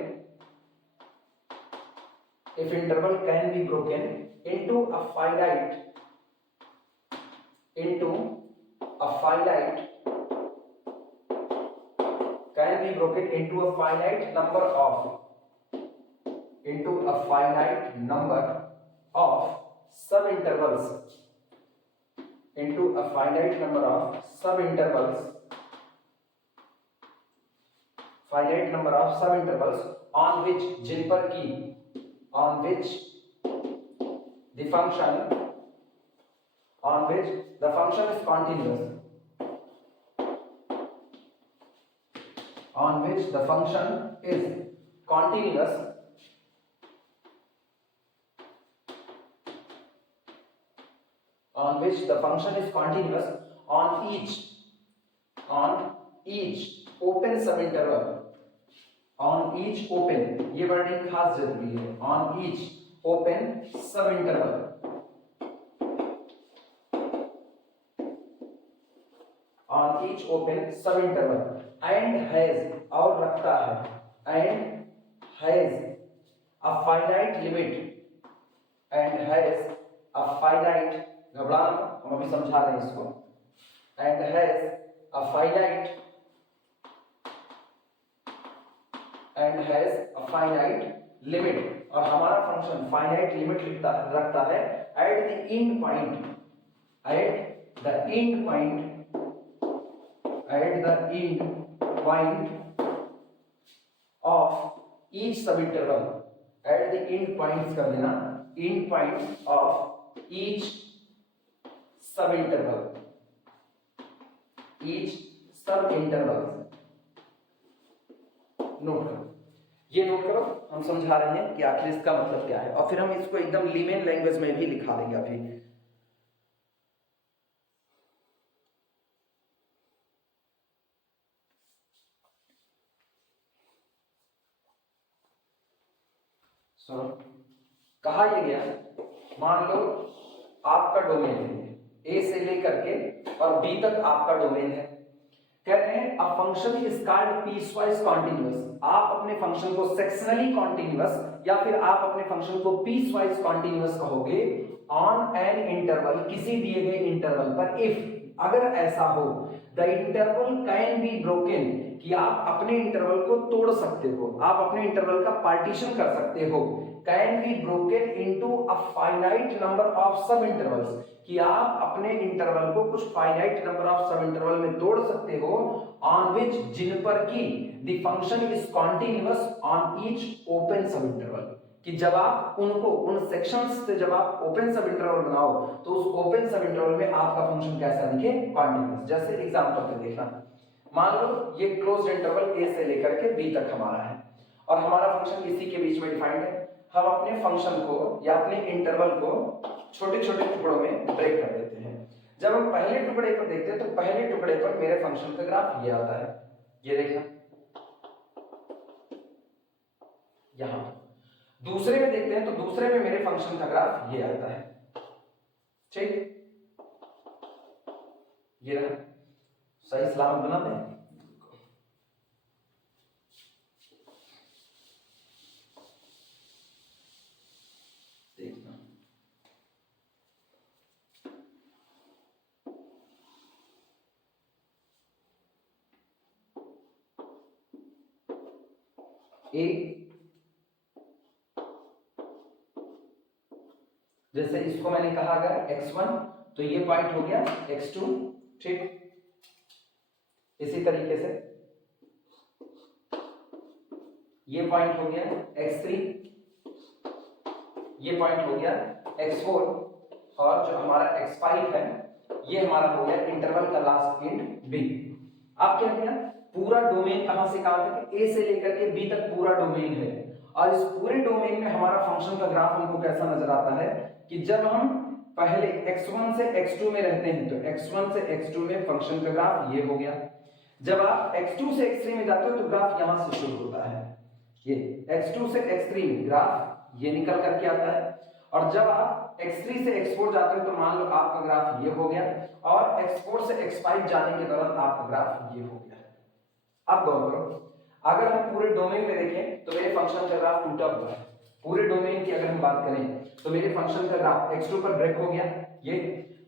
if interval can be broken into a finite, into a finite, can be broken into a finite number of, into a finite number of subintervals, into a finite number of subintervals, finite number of subintervals on which, जिन पर की, on which the function, on which the function is continuous, on which the function is continuous, on which the function is continuous on each open subinterval, on each open, ये वर्डिंग खास जरूरी है, on each open subinterval, on each open subinterval and has, और रखता है, and has a finite limit, and has a finite, घबराना हम अभी समझा रहे हैं इसको, and has a finite, and has a finite limit, और हमारा फंक्शन फाइनाइट लिमिट रखता है at the end point, at the end point, at the end point of each subinterval, at the end points कर देना, end point of each subinterval, each subinterval, note करो, ये नोट करो, हम समझा रहे हैं कि आखिर इसका मतलब क्या है, और फिर हम इसको एकदम लीमेन लैंग्वेज में भी लिखा देंगे अभी। सुनो, कहा यह गया, मान लो आपका डोमेन है, ए से लेकर के और बी तक आपका डोमेन है, कह रहे हैं अ function is called piecewise continuous, आप अपने फंक्शन को सेक्शनली कॉन्टिन्यूअस या फिर आप अपने फंक्शन को पीसवाइज कॉन्टिन्यूअस कहोगे ऑन एन इंटरवल, किसी दिए गए इंटरवल पर, इफ, अगर ऐसा हो, the interval can be broken, कि आप अपने इंटरवल को तोड़ सकते हो, आप अपने इंटरवल का पार्टीशन कर सकते हो, can be broken into a finite number of सब इंटरवल्स, कि आप अपने इंटरवल को कुछ फाइनाइट नंबर ऑफ सब इंटरवल में तोड़ सकते हो, ऑन विच, जिन पर की the function is continuous on each open सब इंटरवल, कि जब आप उनको, उन सेक्शंस से जब आप ओपन सब इंटरवल बनाओ तो उस ओपन सब इंटरवल में आपका फंक्शन कैसा दिखे, कॉन्टिन्यूअस। जैसे एग्जांपल पे देखना, मान लो ये क्लोज्ड इंटरवल ए से लेकर के बी तक हमारा है और हमारा फंक्शन इसी के बीच में डिफाइंड है, हम अपने फंक्शन को या अपने इंटरवल को छोटे छोटे टुकड़ों में ब्रेक कर देते हैं। जब हम पहले टुकड़े पर देखते हैं तो पहले टुकड़े पर मेरे फंक्शन का ग्राफ ये आता है, ये देखना, यहां दूसरे में देखते हैं तो दूसरे में मेरे फंक्शन का ग्राफ ये आता है, ठीक, ये रहा, सही सलामत बना दें। देखना, ए, जैसे इसको मैंने कहा अगर x1 तो ये पॉइंट हो गया x2, ठीक, इसी तरीके से ये पॉइंट हो गया x3, ये पॉइंट हो गया x4, और जो हमारा x5 है ये हमारा हो गया इंटरवल का लास्ट एंड b। अब क्या किया, पूरा डोमेन कहां से कहां तक, a से लेकर के b तक पूरा डोमेन है, और इस पूरे डोमेन में हमारा फंक्शन का ग्राफ हमको कैसा नजर आता है कि जब हम पहले x1 से x2 में रहते हैं तो x1 से x2 में फंक्शन का ग्राफ ये हो गया, जब आप x2 से x3 में जाते हो तो ग्राफ यहां से शुरू होता है, ये x2 से x3 में ग्राफ ये निकल करके आता है, और जब आप x3 से x4 जाते हो तो मान लो आपका ग्राफ ये हो गया, और x4 से x5 जाने के दौरान आपका ग्राफ ये हो गया। अब गौर करो, अगर हम पूरे डोमेन में देखें तो मेरे फंक्शन का ग्राफ टूटा हुआ है, पूरे डोमेन की अगर हम बात करें तो मेरे फंक्शन का ग्राफ x2 पर ब्रेक हो गया, ये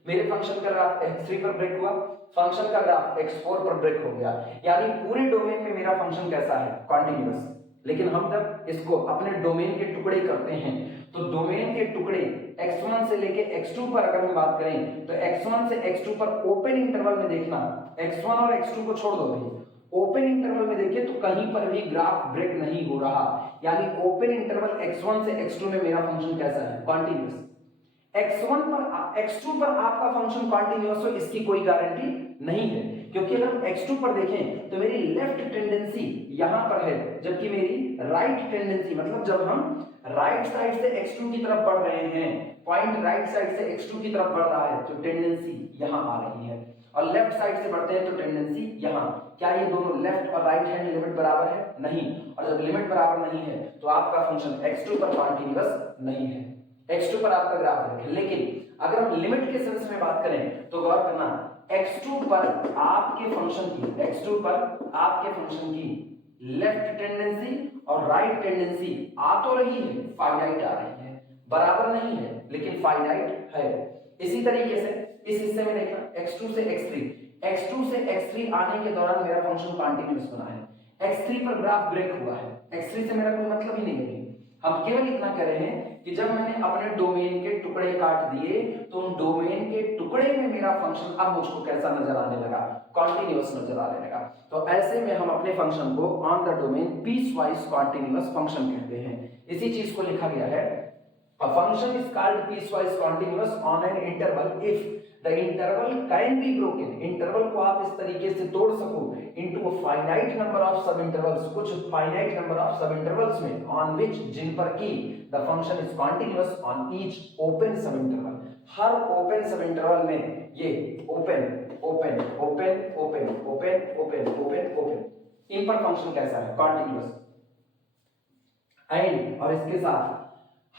मेरे फंक्शन का ग्राफ x3 पर ब्रेक हुआ, फंक्शन का ग्राफ x4 पर ब्रेक हो गया, यानी पूरे डोमेन में मेरा फंक्शन कैसा है, कॉन्टिन्यूअस। लेकिन हम जब इसको अपने डोमेन के टुकड़े करते हैं तो डोमेन के टुकड़े x1 से लेके x2 पर अगर हम बात करें तो x1 से x2 पर ओपन इंटरवल में देखना, x1 और x2 को छोड़ दो भाई, ओपन इंटरवल में देखिए तो कहीं पर भी ग्राफ ब्रेक नहीं हो रहा, यानी ओपन इंटरवल x1 से x2 में मेरा फंक्शन कैसा है, कॉन्टिन्यूअस। x1 पर x2 पर आपका फंक्शन कॉन्टिन्यूअस हो इसकी कोई गारंटी नहीं है, क्योंकि अगर हम x2 पर देखें तो मेरी लेफ्ट टेंडेंसी यहां पर है, जबकि मेरी राइट टेंडेंसी, मतलब जब हम राइट साइड से x2 की तरफ बढ़ रहे हैं, पॉइंट राइट साइड से x2 की तरफ बढ़ रहा है तो टेंडेंसी यहां आ रही है, और लेफ्ट साइड से बढ़ते हैं तो टेंडेंसी यहां। क्या ये दोनों लेफ्ट और राइट हैंड लिमिट बराबर है? नहीं। और जब लिमिट बराबर नहीं है तो आपका फंक्शन x2 पर कॉन्टिन्यूअस नहीं है, x2 पर आपका ग्राफ ब्रेक है। लेकिन अगर हम लिमिट के सेंस में बात करें तो गौर करना, x2 पर आपके फंक्शन की लेफ्ट टेंडेंसी और राइट टेंडेंसी आ तो रही है, फाइनाइट आ रही है, बराबर नहीं है लेकिन फाइनाइट है। इसी तरीके से इस हिस्से में देखना, x2 से x3 आने के दौरान मेरा फंक्शन कॉन्टिन्यूअस बना है, x3 पर ग्राफ ब्रेक हुआ है, x3 से मेरा कोई मतलब ही नहीं है। हम केवल इतना कह रहे हैं कि जब मैंने अपने डोमेन के टुकड़े काट दिए तो उन डोमेन के टुकड़े में मेरा फंक्शन अब मुझको कैसा नजर आने लगा, कॉन्टिन्यूअस नजर आने लगा। तो ऐसे में हम अपने फंक्शन को on the domain piecewise continuous function कहते हैं। इसी चीज को लिखा गया है, a function is called piecewise continuous on an interval if the interval can be broken। Interval को आप इस तरीके से तोड़ सको into a finite number of sub intervals, कुछ finite number of sub intervals में, on which, जिन पर की the function is continuous on each open sub interval। Her open sub interval में ये open open open open open open open open इन पर फंक्शन कैसा है, continuous। एंड और इसके साथ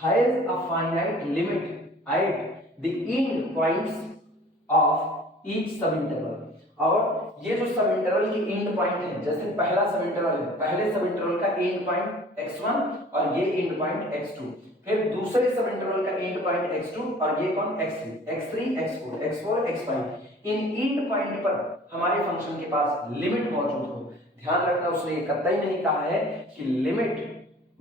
has a finite limit at the end points of each subinterval। और ये जो सब इंटरवल की एंड पॉइंट है, जैसे पहला सब इंटरवल है, पहले सब इंटरवल का एंड पॉइंट x1 और ये एंड पॉइंट x2, फिर दूसरे सब इंटरवल का एंड पॉइंट x2 और ये कौन, x3 x4 x4 x5। In and point पर हमारे फंक्शन के पास लिमिट मौजूद हो। ध्यान रखना, उसने ये कतई नहीं कहा है कि लिमिट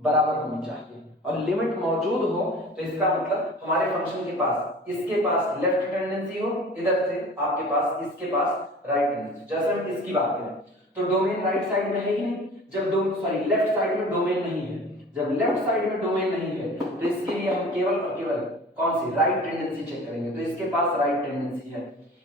बराबर होनी चाहिए, और लिमिट मौजूद हो तो इसका मतलब हमारे फंक्शन के पास, इसके पास लेफ्ट टेंडेंसी हो, इधर से आपके पास, इसके पास राइट टेंडेंसी। जैसे हम इसकी बात करें तो डोमेन राइट साइड में है ही नहीं, जब लेफ्ट साइड में डोमेन नहीं है, जब लेफ्ट साइड में डोमेन नहीं है तो इसके लिए हम केवल और केवल कौन सी, राइट टेंडेंसी चेक करेंगे। तो इसके पास राइट टेंडेंसी है,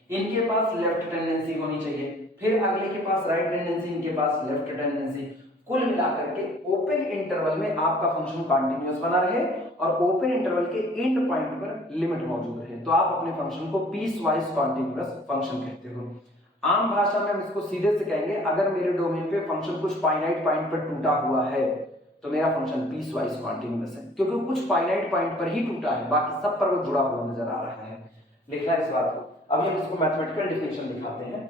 इनके पास लेफ्ट टेंडेंसी होनी चाहिए, फिर अगले के पास राइट टेंडेंसी, इनके पास लेफ्ट टेंडेंसी। कुल मिलाकर के ओपन इंटरवल में आपका फंक्शन कंटीन्यूअस बना रहे और ओपन इंटरवल के एंड पॉइंट पर लिमिट मौजूद रहे, तो आप अपने फंक्शन को पीस वाइज कंटीन्यूअस फंक्शन कहते हो। आम भाषा में हम इसको सीधे से कहेंगे, अगर मेरे डोमेन पे फंक्शन कुछ फाइनाइट पॉइंट पर टूटा हुआ है तो मेरा फंक्शन पीस वाइज कंटीन्यूअस है, क्योंकि कुछ फाइनाइट पॉइंट पर ही टूटा है, बाकी सब पर वो जुड़ा हुआ नजर आ रहा है। लिखना है इस बात को। अभी हम इसको मैथमेटिकल डिफिनेशन दिखाते हैं।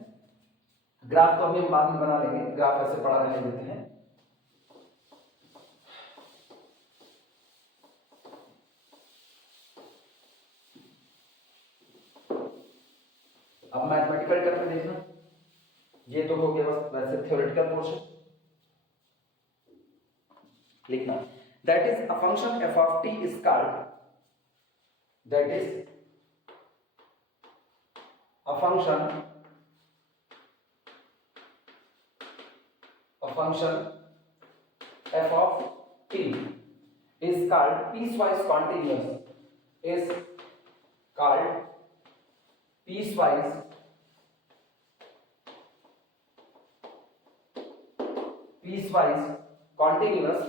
ग्राफ तो अभी हम बाद में बना लेंगे, ग्राफ ऐसे पढ़ा रहने देते हैं। अब मैथमेटिकल टर्म में देखना, ये तो हो गया बस वैसे थ्योरेटिकल पोर्शन। लिखना, that is a function f of t is called, that is a function f of t is called piecewise continuous, is called piecewise continuous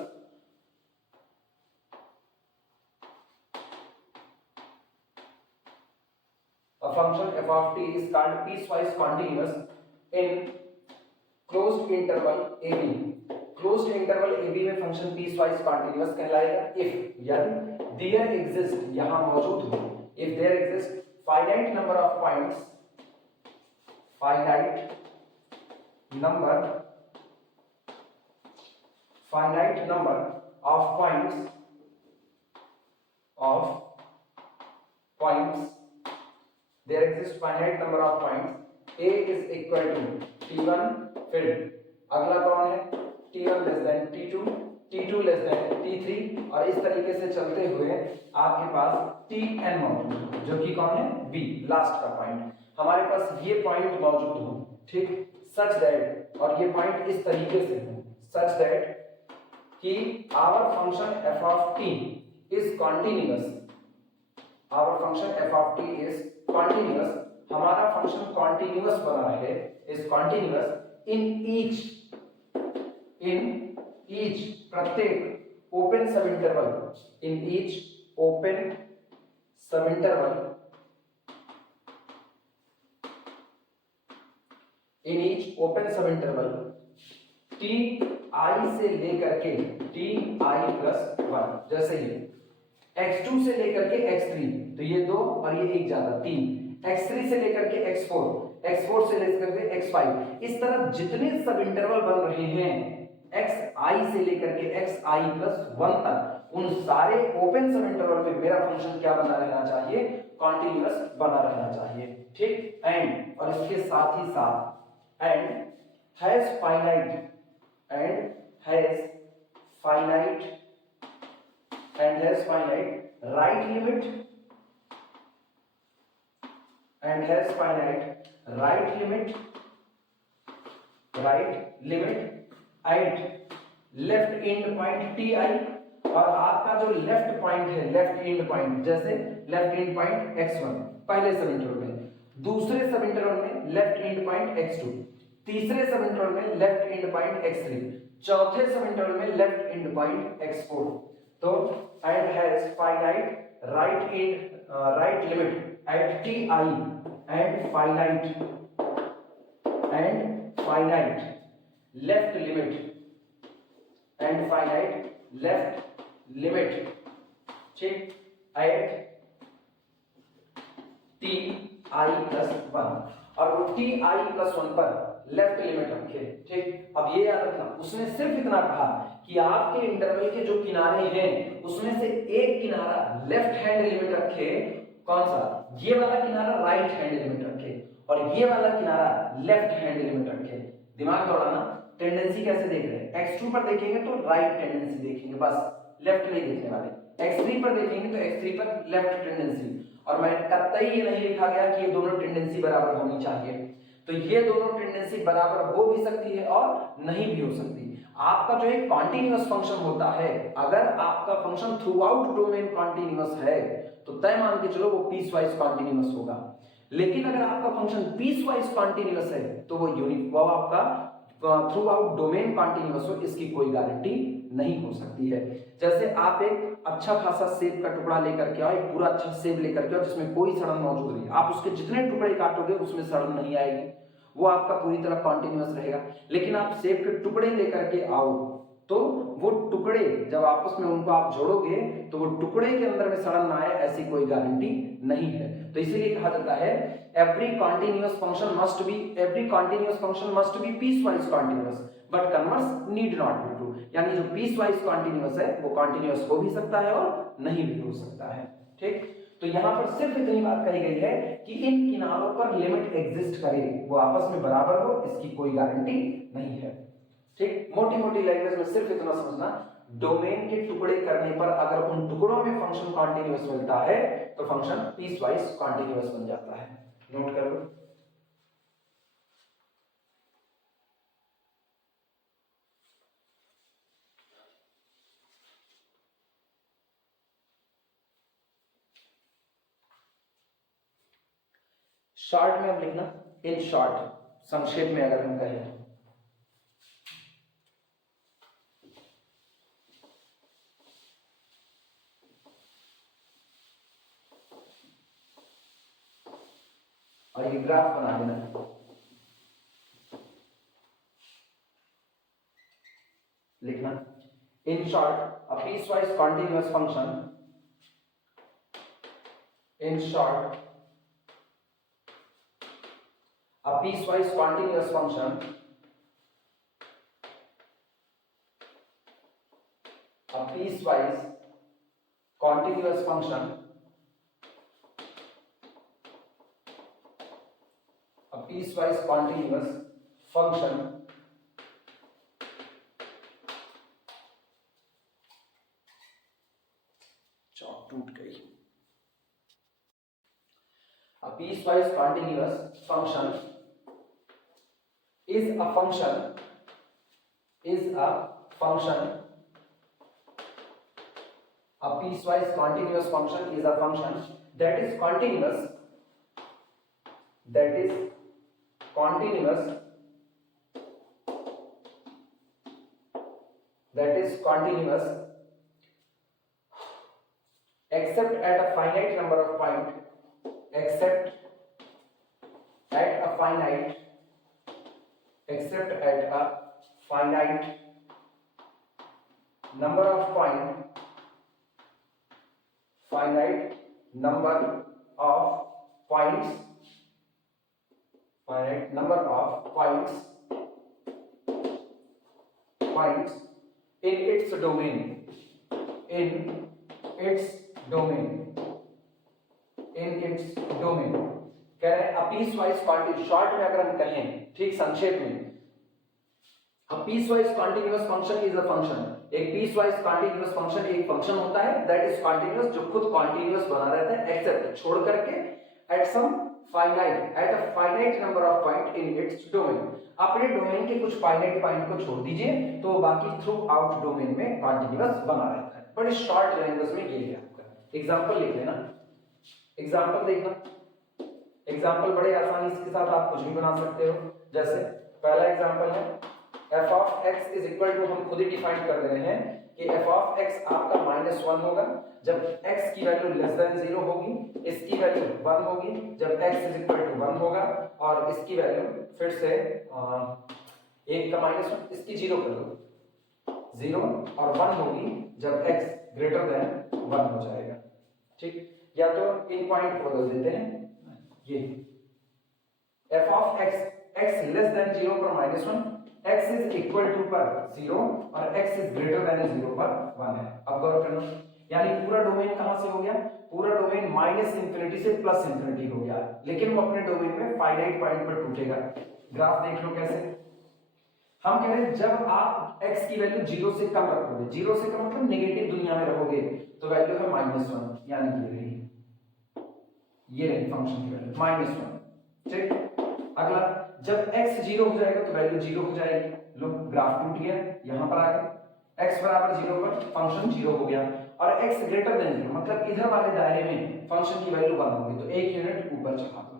a function f of t is called piecewise continuous in closed interval ab। closed interval ab में फंक्शन piecewise continuous कहलाएगा if, यदि there exist, यहां मौजूद हो, if there exist finite number of points, finite number of points, there exist finite number of points, a is equal to t1, फिर अगला कौन है, t1 less than t2, t2 less than t3, और इस तरीके से चलते हुए आपके पास tn मौजूद है, जो कि कौन है, b, लास्ट का पॉइंट। हमारे पास ये पॉइंट मौजूद हो, ठीक। सच दैट, और ये पॉइंट इस तरीके से है, सच दैट कि our function f of t is continuous, our function f of t is continuous, हमारा फंक्शन कॉन्टिन्यूअस बना रहे, इज कॉन्टिन्यूअस इन ईच प्रत्येक open subinterval, in each open subinterval, in each open subinterval t i से लेकर के टी आई प्लस वन, जैसे ये x2 से लेकर के x3, तो ये दो और ये एक ज्यादा तीन, x3 से लेकर के x4 से लेकर के x5, इस तरह जितने सब इंटरवल बन रहे हैं xi से लेकर के xi प्लस वन तक, उन सारे ओपन सब इंटरवल पे मेरा फंक्शन क्या बना रहना चाहिए, कॉन्टिन्यूअस बना रहना चाहिए, ठीक। एंड और इसके साथ ही साथ and has finite, and has finite right limit, and has finite right limit at left end point ti, और आपका जो लेफ्ट पॉइंट है, लेफ्ट एंड पॉइंट, जैसे लेफ्ट एंड पॉइंट x1 पहले सब इंटरवल में, दूसरे सब इंटरवल में लेफ्ट एंड पॉइंट x2, तीसरे सब इंटरवल में लेफ्ट एंड पॉइंट x3, चौथे सब इंटरवल में लेफ्ट एंड पॉइंट x4, तो end has finite right limit at ti and finite left limit, ठीक, at T I plus one, और वो टी आई प्लस वन पर लेफ्ट लिमिट रखे, ठीक। अब ये याद रखना, उसने सिर्फ इतना कहा कि आपके इंटरवल के जो किनारे हैं उसमें से एक किनारा लेफ्ट हैंड लिमिट रखे, कौन सा, ये वाला किनारा राइट हैंड लिमिट रखे, और ये वाला किनारा लेफ्ट हैंड लिमिट रखे। दिमाग दौड़ाना, टेंडेंसी कैसे देख रहे हैं, x2 पर देखेंगे तो राइट टेंडेंसी देखेंगे, बस लेफ्ट नहीं देखने वाले, x3 पर देखेंगे तो x3 पर लेफ्ट टेंडेंसी, और मैं कतई ये नहीं लिखा गया कि ये दोनों टेंडेंसी बराबर होनी चाहिए, तो ये दोनों टेंडेंसी बराबर हो भी सकती है और नहीं भी हो सकती। आपका जो एक कॉन्टिन्यूअस फंक्शन होता है, अगर आपका function through out domain continuous है तो तय मान के चलो वो पीस वाइज कॉन्टिन्यूअस होगा, लेकिन अगर आपका फंक्शन पीस वाइज कॉन्टिन्यूअस है तो वो आपका थ्रू आउट डोमेन कॉन्टिन्यूअस हो, इसकी कोई गारंटी नहीं हो सकती है। जैसे आप एक अच्छा खासा सेब का टुकड़ा लेकर के आओ, एक पूरा अच्छा सेब लेकर के आओ जिसमें कोई सड़न मौजूद नहीं, आप उसके जितने टुकड़े काटोगे उसमें सड़न नहीं आएगी, वो आपका पूरी तरह कॉन्टिन्यूअस रहेगा। लेकिन आप सेब के टुकड़े लेकर के आओ तो वो टुकड़े जब आपस में उनको आप जोड़ोगे तो वो टुकड़े के अंदर में सड़न ना आए, ऐसी कोई गारंटी नहीं है। तो इसीलिए कहा जाता है every continuous function must be piecewise continuous but converse need not be true, यानी जो piecewise continuous है वो continuous हो भी सकता है और नहीं भी हो सकता है, ठीक। तो यहाँ पर सिर्फ इतनी बात कही गई है कि इन किनारों पर लिमिट एग्जिस्ट करे, वो आपस में बराबर हो, इसकी कोई गारंटी नहीं है, ठीक। मोटी मोटी लैंग्वेज में सिर्फ इतना समझना, डोमेन के टुकड़े करने पर अगर उन टुकड़ों में फंक्शन कॉन्टिन्यूअस मिलता है तो फंक्शन पीस वाइज कॉन्टिन्यूअस बन जाता है। नोट कर लो। शॉर्ट में अब लिखना, इन शॉर्ट, संक्षेप में अगर हम कहें, और ये ग्राफ बना देना, लिखना in short a piecewise continuous function, in short a piecewise continuous function, a piecewise continuous function, a piecewise continuous function चौक टूट गई, a piecewise continuous function is a function a piecewise continuous function is a function that is continuous except at a finite number of points finite number of points in its domain कह रहे हैं a piecewise continuous, शॉर्ट में अगर हम कहें, ठीक संक्षेप में, a piecewise continuous function is a function, एक piecewise continuous function एक फंक्शन होता है that is continuous, जो खुद continuous बना रहता है except छोड़ करके at a finite number of point in its domain, अपने डोमेन के कुछ फाइनाइट पॉइंट को छोड़ दीजिए तो बाकी थ्रू आउट डोमेन में कंटिन्यूअस बना रहता है। बड़े शॉर्ट लैंग्वेज में ये है आपका एग्जांपल लिख लेना, एग्जांपल देखना, एग्जांपल बड़े आसानी के साथ आप कुछ भी बना सकते हो। जैसे पहला एग्जांपल है f of x is equal to, हम खुद ही डिफाइन कर रहे हैं कि f of x आपका -1 होगा जब x की वैल्यू लेस देन 0 होगी, इसकी वैल्यू 1 होगी जब x इज इक्वल टू 1 होगा, और इसकी वैल्यू फिर से 1 का -1, इसकी 0 कर दो, 0 और 1 होगी जब x ग्रेटर देन 1 हो जाएगा। ठीक, या तो इन पॉइंट को बदल देते हैं, ये f of x less than 0 पर -1, x इज इक्वल टू पर 0 और x इज ग्रेटर देन 0 पर 1 है। अब गौर करना, यानी पूरा डोमेन कहां से हो गया, पूरा डोमेन -इंफिनिटी से +इंफिनिटी हो गया, लेकिन वो अपने डोमेन में फाइनाइट पॉइंट पर टूटेगा। ग्राफ देख लो कैसे, हम कह रहे हैं जब आप x की वैल्यू 0 से कम रखोगे, 0 से कम मतलब नेगेटिव दुनिया में रखोगे, तो वैल्यू है -1, यानी ये रही फंक्शन की वैल्यू -1। ठीक, अगला जब x 0 हो जाएगा तो वैल्यू 0 हो जाएगी, लो ग्राफ टूट गया, यहां पर आ गया x बराबर 0 पर फंक्शन 0 हो गया, और x ग्रेटर देन 0 मतलब इधर वाले दायरे में फंक्शन की वैल्यू 1 होगी, तो 1 यूनिट ऊपर चढ़ा दो,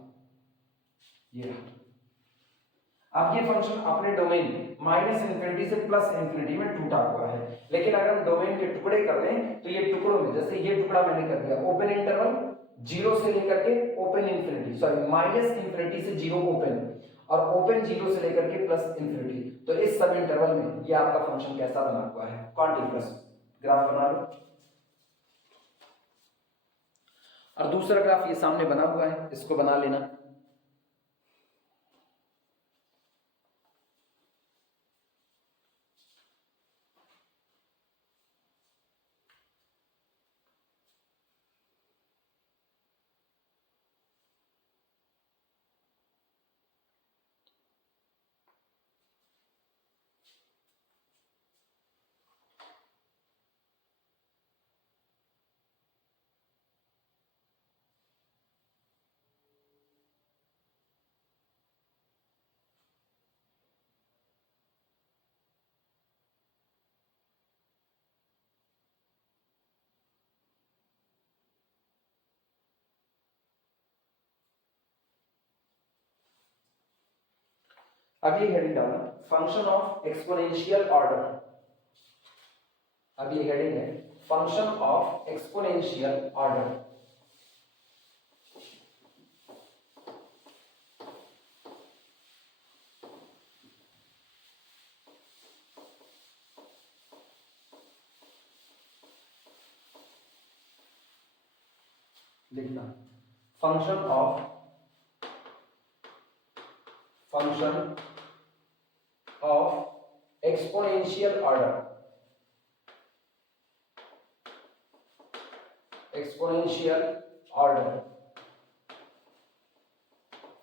ये रहा। अब ये फंक्शन अपने डोमेन -इंफिनिटी से +इंफिनिटी में टूटा हुआ है, लेकिन अगर हम डोमेन के टुकड़े कर दें तो ये टुकड़ों में, जैसे ये टुकड़ा मैंने कर दिया ओपन इंटरवल 0 से लेकर के ओपन इंफिनिटी, सॉरी -इंफिनिटी से 0 ओपन, और ओपन 0 से लेकर के +इंफिनिटी, तो इस सब इंटरवल में ये आपका फंक्शन कैसा बना हुआ है, कॉन्टिन्यूअस। ग्राफ बना लो, और दूसरा ग्राफ ये सामने बना हुआ है, इसको बना लेना। अगली हेडिंग डालना, फंक्शन ऑफ एक्सपोनेंशियल ऑर्डर। अगली हेडिंग है फंक्शन ऑफ एक्सपोनेंशियल ऑर्डर। लिखना function of exponential order,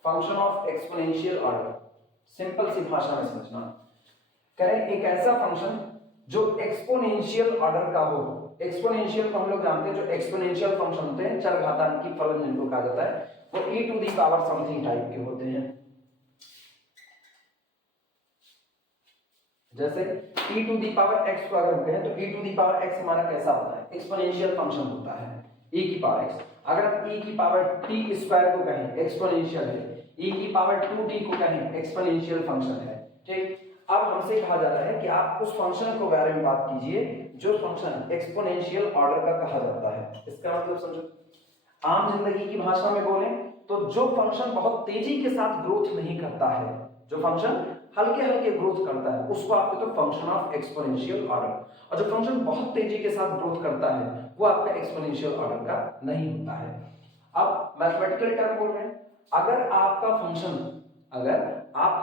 function of exponential order. Simple सी भाषा में समझना, करें एक ऐसा फंक्शन जो एक्सपोनेंशियल ऑर्डर का हो। एक्सपोनेंशियल को हम लोग जानते हैं, जो एक्सपोनेंशियल फंक्शन होते हैं चरघातांकी फलन जिनको कहा जाता है, वो e to the power something type के होते हैं। जैसे e to the power x को अगर हम कहें तो e to the power x हमारा कैसा होता है, एक्सपोनेंशियल फंक्शन होता है e की पावर x। अगर हम e की पावर t स्क्वायर को कहें एक्सपोनेंशियल है, e की पावर 2t को कहें एक्सपोनेंशियल फंक्शन है। ठीक, अब हमसे कहा जा रहा है कि आप उस फंक्शन को बारे में बात कीजिए जो फंक्शन एक्सपोनेंशियल ऑर्डर का कहा जाता है। इसका मतलब समझो, आम जिंदगी की भाषा में बोले तो जो फंक्शन बहुत तेजी के साथ ग्रोथ नहीं करता है, जो फंक्शन हल्के हल्के ग्रोथ करता है, उसको आपके तो फंक्शन ऑफ एक्सपोनेंशियल ऑर्डर, और जो फंक्शन बहुत तेजी के साथ ग्रोथ करता है वो आपका एक्सपोनेंशियल ऑर्डर का नहीं होता है। अब मैथमेटिकल टर्म बोल रहे हैं, अगर आपका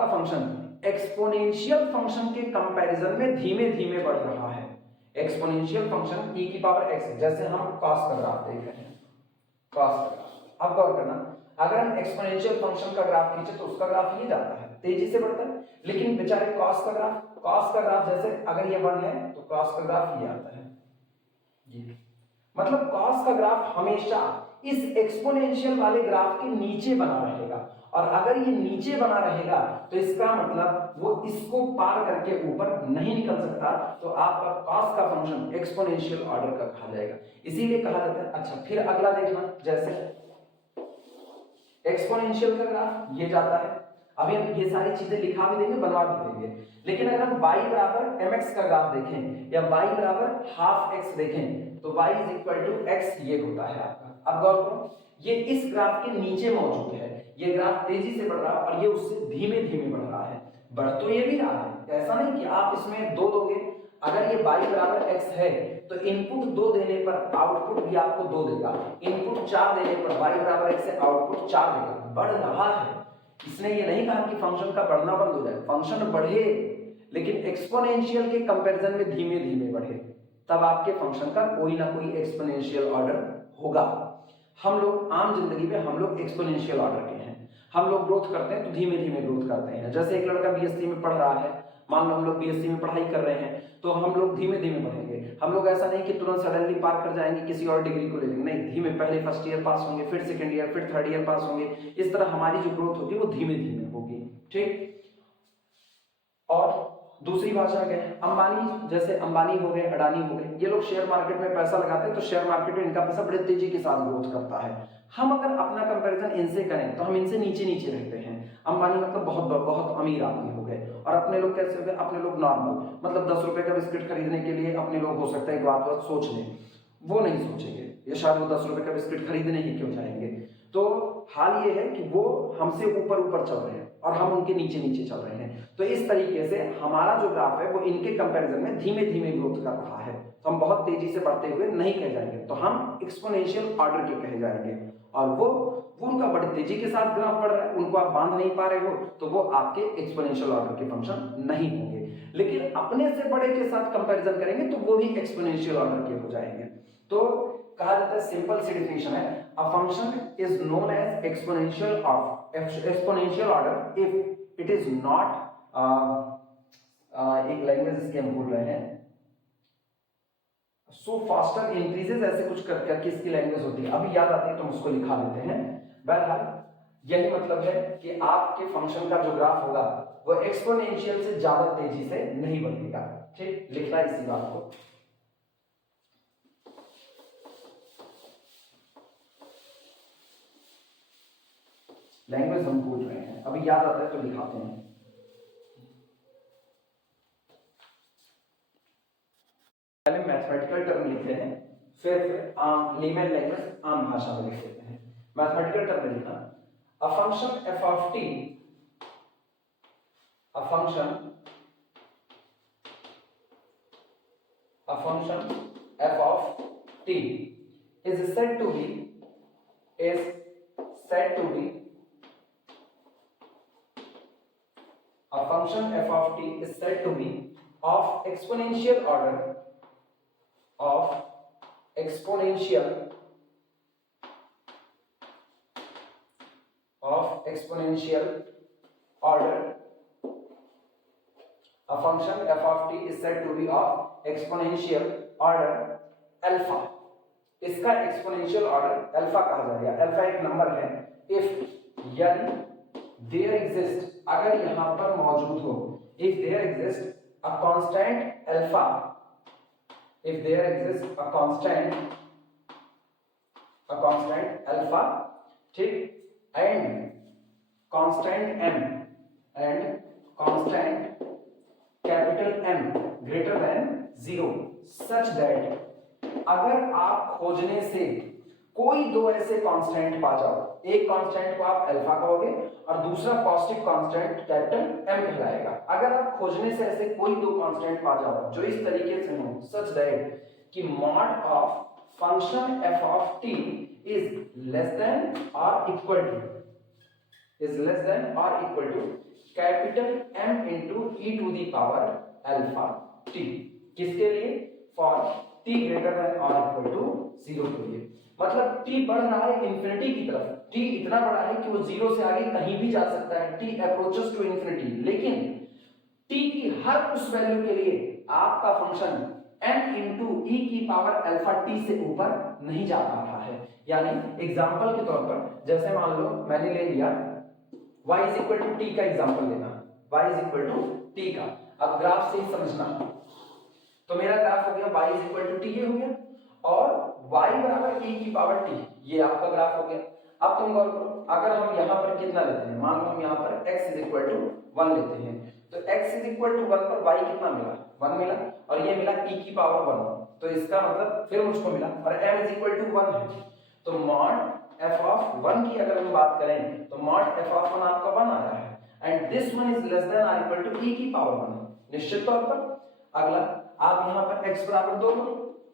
फंक्शन एक्सपोनेंशियल फंक्शन के कंपैरिजन में धीमे धीमे बढ़ रहा है, एक्सपोनेंशियल फंक्शन e की पावर x, जैसे हम cos का ग्राफ देख रहे हैं, cos का ग्राफ, अब गौर करना, अगर हम एक्सपोनेंशियल फंक्शन का ग्राफ खींचे तो उसका ग्राफ ये जाता है, तेजी से बढ़ता है, लेकिन बेचारे cos का ग्राफ जैसे अगर ये 1 है तो cos का ग्राफ ये आता है, ये मतलब cos का ग्राफ हमेशा इस एक्सपोनेंशियल वाले ग्राफ के नीचे बना रहेगा, और अगर ये नीचे बना रहेगा तो इसका मतलब वो इसको पार करके ऊपर नहीं निकल सकता, तो आपका cos का फंक्शन एक्सपोनेंशियल ऑर्डर का कहा जाएगा, इसीलिए कहा जाता है। अच्छा, फिर अगला देखना, जैसे एक्सपोनेंशियल का ग्राफ ये जाता है, अभी हम ये सारी चीजें लिखा भी देंगे, बनवा भी देंगे, लेकिन अगर हम y बराबर mx का ग्राफ देखें या y बराबर हाफ x देखें तो y is equal to x ये होता है आपका। अब गौर करो, ये इस ग्राफ के नीचे मौजूद है, ये ग्राफ तेजी से बढ़ रहा है और ये उससे धीमे धीमे बढ़ रहा है, बढ़ तो ये भी रहा है, ऐसा नहीं कि आप इसमें 2 दोगे, अगर ये y बराबर x है तो इनपुट 2 देने पर आउटपुट भी आपको 2 देगा, इनपुट 4 देने पर y बराबर x से आउटपुट 4 देगा, बढ़ रहा है। इसने ये नहीं कहा कि फंक्शन का बढ़ना बंद हो जाए, फंक्शन बढ़े लेकिन एक्सपोनेंशियल के कंपैरिजन में धीमे धीमे बढ़े, तब आपके फंक्शन का कोई ना कोई एक्सपोनेंशियल ऑर्डर होगा। हम लोग आम जिंदगी में हम लोग एक्सपोनेंशियल ऑर्डर के हैं, हम लोग ग्रोथ करते हैं तो धीमे धीमे ग्रोथ करते हैं। जैसे एक लड़का बीएससी में पढ़ रहा है, मान लो हम लोग बीएससी में पढ़ाई कर रहे हैं तो हम लोग धीमे धीमे बढ़ेंगे, हम लोग ऐसा नहीं कि तुरंत सडनली पार कर जाएंगे किसी और डिग्री को ले लेंगे, नहीं, धीमे, पहले फर्स्ट ईयर पास होंगे, फिर सेकंड ईयर, फिर थर्ड ईयर पास होंगे, इस तरह हमारी जो ग्रोथ होगी वो धीमे धीमे होगी। ठीक, और दूसरी भाषा क्या है, अंबानी, जैसे अंबानी हो गए, अडानी हो गए, ये लोग शेयर मार्केट में पैसा लगाते हैं तो शेयर मार्केट में इनका पैसा बड़े तेजी के साथ ग्रोथ करता है। हम अगर अपना कंपैरिजन इनसे करें तो हम इनसे नीचे नीचे रहते हैं। अंबानी मतलब बहुत बहुत अमीर आदमी हो गए, और अपने लोग कैसे हो गए, अपने लोग नॉर्मल, मतलब 10 रुपए का बिस्किट खरीदने के लिए अपने लोग हो सकता है एक बात सोच लें, वो नहीं सोचेंगे, ये शायद वो 10 रुपए का बिस्किट खरीदने ही क्यों जाएंगे। तो हाल ये है कि वो हमसे ऊपर ऊपर चल रहे हैं और हम उनके नीचे नीचे चल रहे हैं, तो इस तरीके से हमारा जो ग्राफ है वो इनके कंपैरिजन में धीमे धीमे ग्रोथ कर रहा है, तो हम बहुत तेजी से बढ़ते हुए नहीं कह जाएंगे, तो हम एक्सपोनेंशियल ऑर्डर के कहे जाएंगे, और वो उनका बड़ी तेजी के साथ ग्राफ बढ़ रहा है, उनको आप बांध नहीं पा रहे हो तो वो आपके एक्सपोनेंशियल ऑर्डर के फंक्शन नहीं होंगे। लेकिन अपने से बड़े के साथ कंपैरिजन करेंगे तो वो भी एक्सपोनेंशियल ऑर्डर के हो जाएंगे। तो कहा जाता है, सिंपल सी डेफिनेशन है, a function is known as exponential of exponential order if it is not, एक लैंग्वेज इसके हम भूल रहे हैं, सो फास्टर इंक्रीजेस, ऐसे कुछ करके इसकी लैंग्वेज होती है, अभी याद आती है तो हम उसको लिखा लेते हैं। बहरहाल यही मतलब है कि आपके फंक्शन का जो ग्राफ होगा वो एक्सपोनेंशियल से ज्यादा तेजी से नहीं बढ़ेगा। ठीक, लिखना इसी बात को। लैंग्वेज हम भूल रहे हैं, अभी याद आता है तो लिखाते हैं। पहले मैथमेटिकल टर्म लिखते हैं, फिर आम लेमन लैंग्वेज आम भाषा में लिख देते हैं। मैथमेटिकल टर्म में लिखना, a function f of t, a function f of t is said to be a function f of t is said to be of exponential order, of exponential order. A function f of t is said to be of exponential order alpha. इसका एक्सपोनेंशियल ऑर्डर अल्फा कहा जाएगा। अल्फा एक नंबर है। इफ यदि देयर एग्जिस्ट, अगर यहां पर मौजूद हो, if there exist a constant alpha, if there exists a constant alpha, ठीक, and constant m and constant capital M greater than 0 such that अगर आप खोजने से कोई दो ऐसे कांस्टेंट पा जाओ, एक कांस्टेंट को आप अल्फा कहोगे और दूसरा पॉजिटिव कांस्टेंट कैपिटल एम कहलाएगा। अगर आप खोजने से ऐसे कोई दो कांस्टेंट पा जाओ जो इस तरीके से हो सच दैट कि mod of function F of T is less than और equal to capital M into E to the power alpha T, किसके लिए? फॉर t ग्रेटर देन और इक्वल टू 0 के लिए। मतलब t बढ़ रहा है इंफिनिटी की तरफ, t इतना बड़ा है कि वो 0 से आगे कहीं भी जा सकता है, t अप्रोचेस टू इंफिनिटी, लेकिन t की हर उस वैल्यू के लिए आपका फंक्शन m इंटू ई की पावर अल्फा t से ऊपर नहीं जा पा रहा है। यानी एग्जांपल के तौर पर जैसे मान लो मैंने ले लिया y is equal to t का एग्जांपल लेना, y is equal to t का, अब ग्राफ से ही समझना। तो मेरा ग्राफ हो गया y is equal to t, ये हो गया, और y बराबर e की पावर t, ये आपका ग्राफ हो गया। अब तुम गौर करो, अगर हम यहाँ पर कितना लेते हैं, मान लो हम यहाँ पर x इज इक्वल टू 1 लेते हैं, तो x इज इक्वल टू 1 पर y कितना मिला? 1 मिला, और ये मिला e की पावर 1, तो इसका मतलब फिर मुझको मिला, और m इज इक्वल टू 1 है, तो मॉड f ऑफ 1 की अगर हम बात करें तो मॉड f ऑफ 1 आपका 1 आया है, and this one is less than और इक्वल टू e की पावर 1 निश्चित तौर पर। अगला आप यहाँ पर x बराबर 2 लो,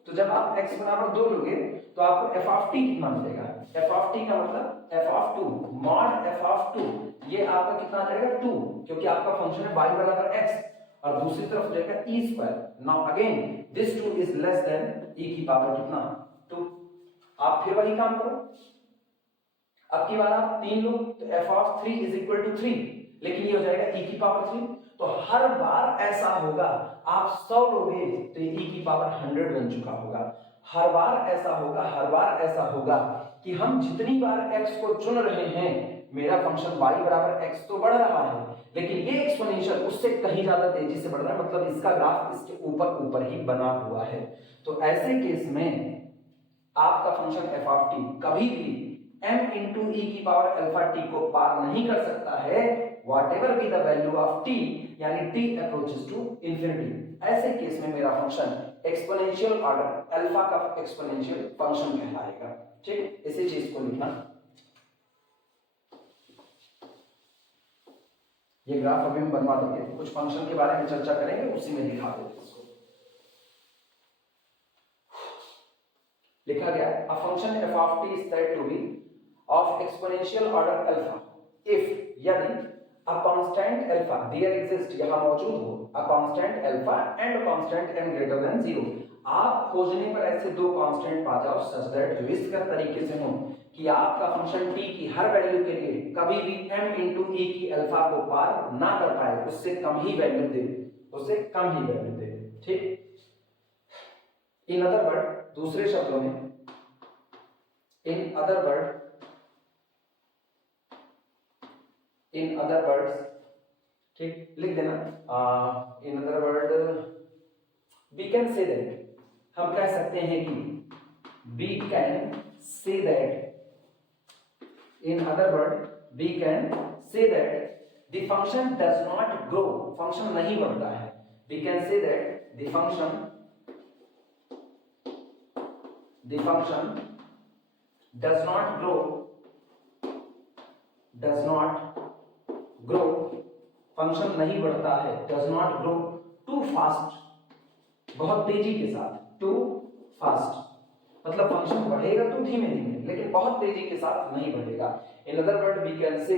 तो जब आप x बराबर 2 लोगे तो आपको f ऑफ t कितना मिलेगा? f ऑफ t का मतलब f of 2, mod f of 2, ये आपका कितना आ जाएगा? 2, क्योंकि आपका फंक्शन है y बराबर x, और दूसरी तरफ जाएगा e square. Now again this 2 is less than e की पावर कितना? 2। आप फिर वही काम करो, अब की बार आप 3 लो तो f of 3 is equal to 3, लेकिन ये हो जाएगा e की पावर 3। तो हर बार ऐसा होगा, आप 100 लोगे तो e की पावर 100 बन चुका होगा। हर बार ऐसा होगा कि हम जितनी बार x को चुन रहे हैं, मेरा फंक्शन y बराबर x तो बढ़ रहा है, लेकिन ये एक्सपोनेंशियल उससे कहीं ज्यादा तेजी से बढ़ रहा है, मतलब इसका ग्राफ इसके ऊपर ही बना हुआ है। तो ऐसे केस में आपका फंक्शन f ऑफ t कभी भी m इंटू ई की पावर अल्फा t को पार नहीं कर सकता है, whatever be the value of t, यानी t approaches to infinity। ऐसे केस में मेरा फंक्शन एक्सपोनेंशियल ऑर्डर अल्फा का एक्सपोनेंशियल फंक्शन कहलाएगा। ठीक, इसी चीज को लिखना। ये ग्राफ अभी हम बनवा देंगे, कुछ फंक्शन के बारे में चर्चा करेंगे, उसी में दिखा देंगे इसको। लिखा गया a function f of t is said to be of exponential order alpha if, यदि a constant alpha there exists, यहाँ मौजूद हो a constant alpha and a constant m greater than 0। आप खोजने पर ऐसे दो कांस्टेंट पा जाओ such that जो इस तरीके से हो कि आपका फंक्शन t की हर वैल्यू के लिए कभी भी m इंटू e की अल्फा को पार ना कर पाए, उससे कम ही वैल्यू दे, ठीक। इन अदर वर्ड, दूसरे शब्दों में, इन अदर वर्ड्स, ठीक, लिख देना। In other word we can say that, हम कह सकते हैं कि we can say that, in other word we can say that the function does not grow, function नहीं बढ़ता है। We can say that the function does not grow, function नहीं बढ़ता है, does not grow too fast, बहुत तेजी के साथ, too fast मतलब फंक्शन बढ़ेगा तो धीमे धीमे, लेकिन बहुत तेजी के साथ नहीं बढ़ेगा। In other word we can say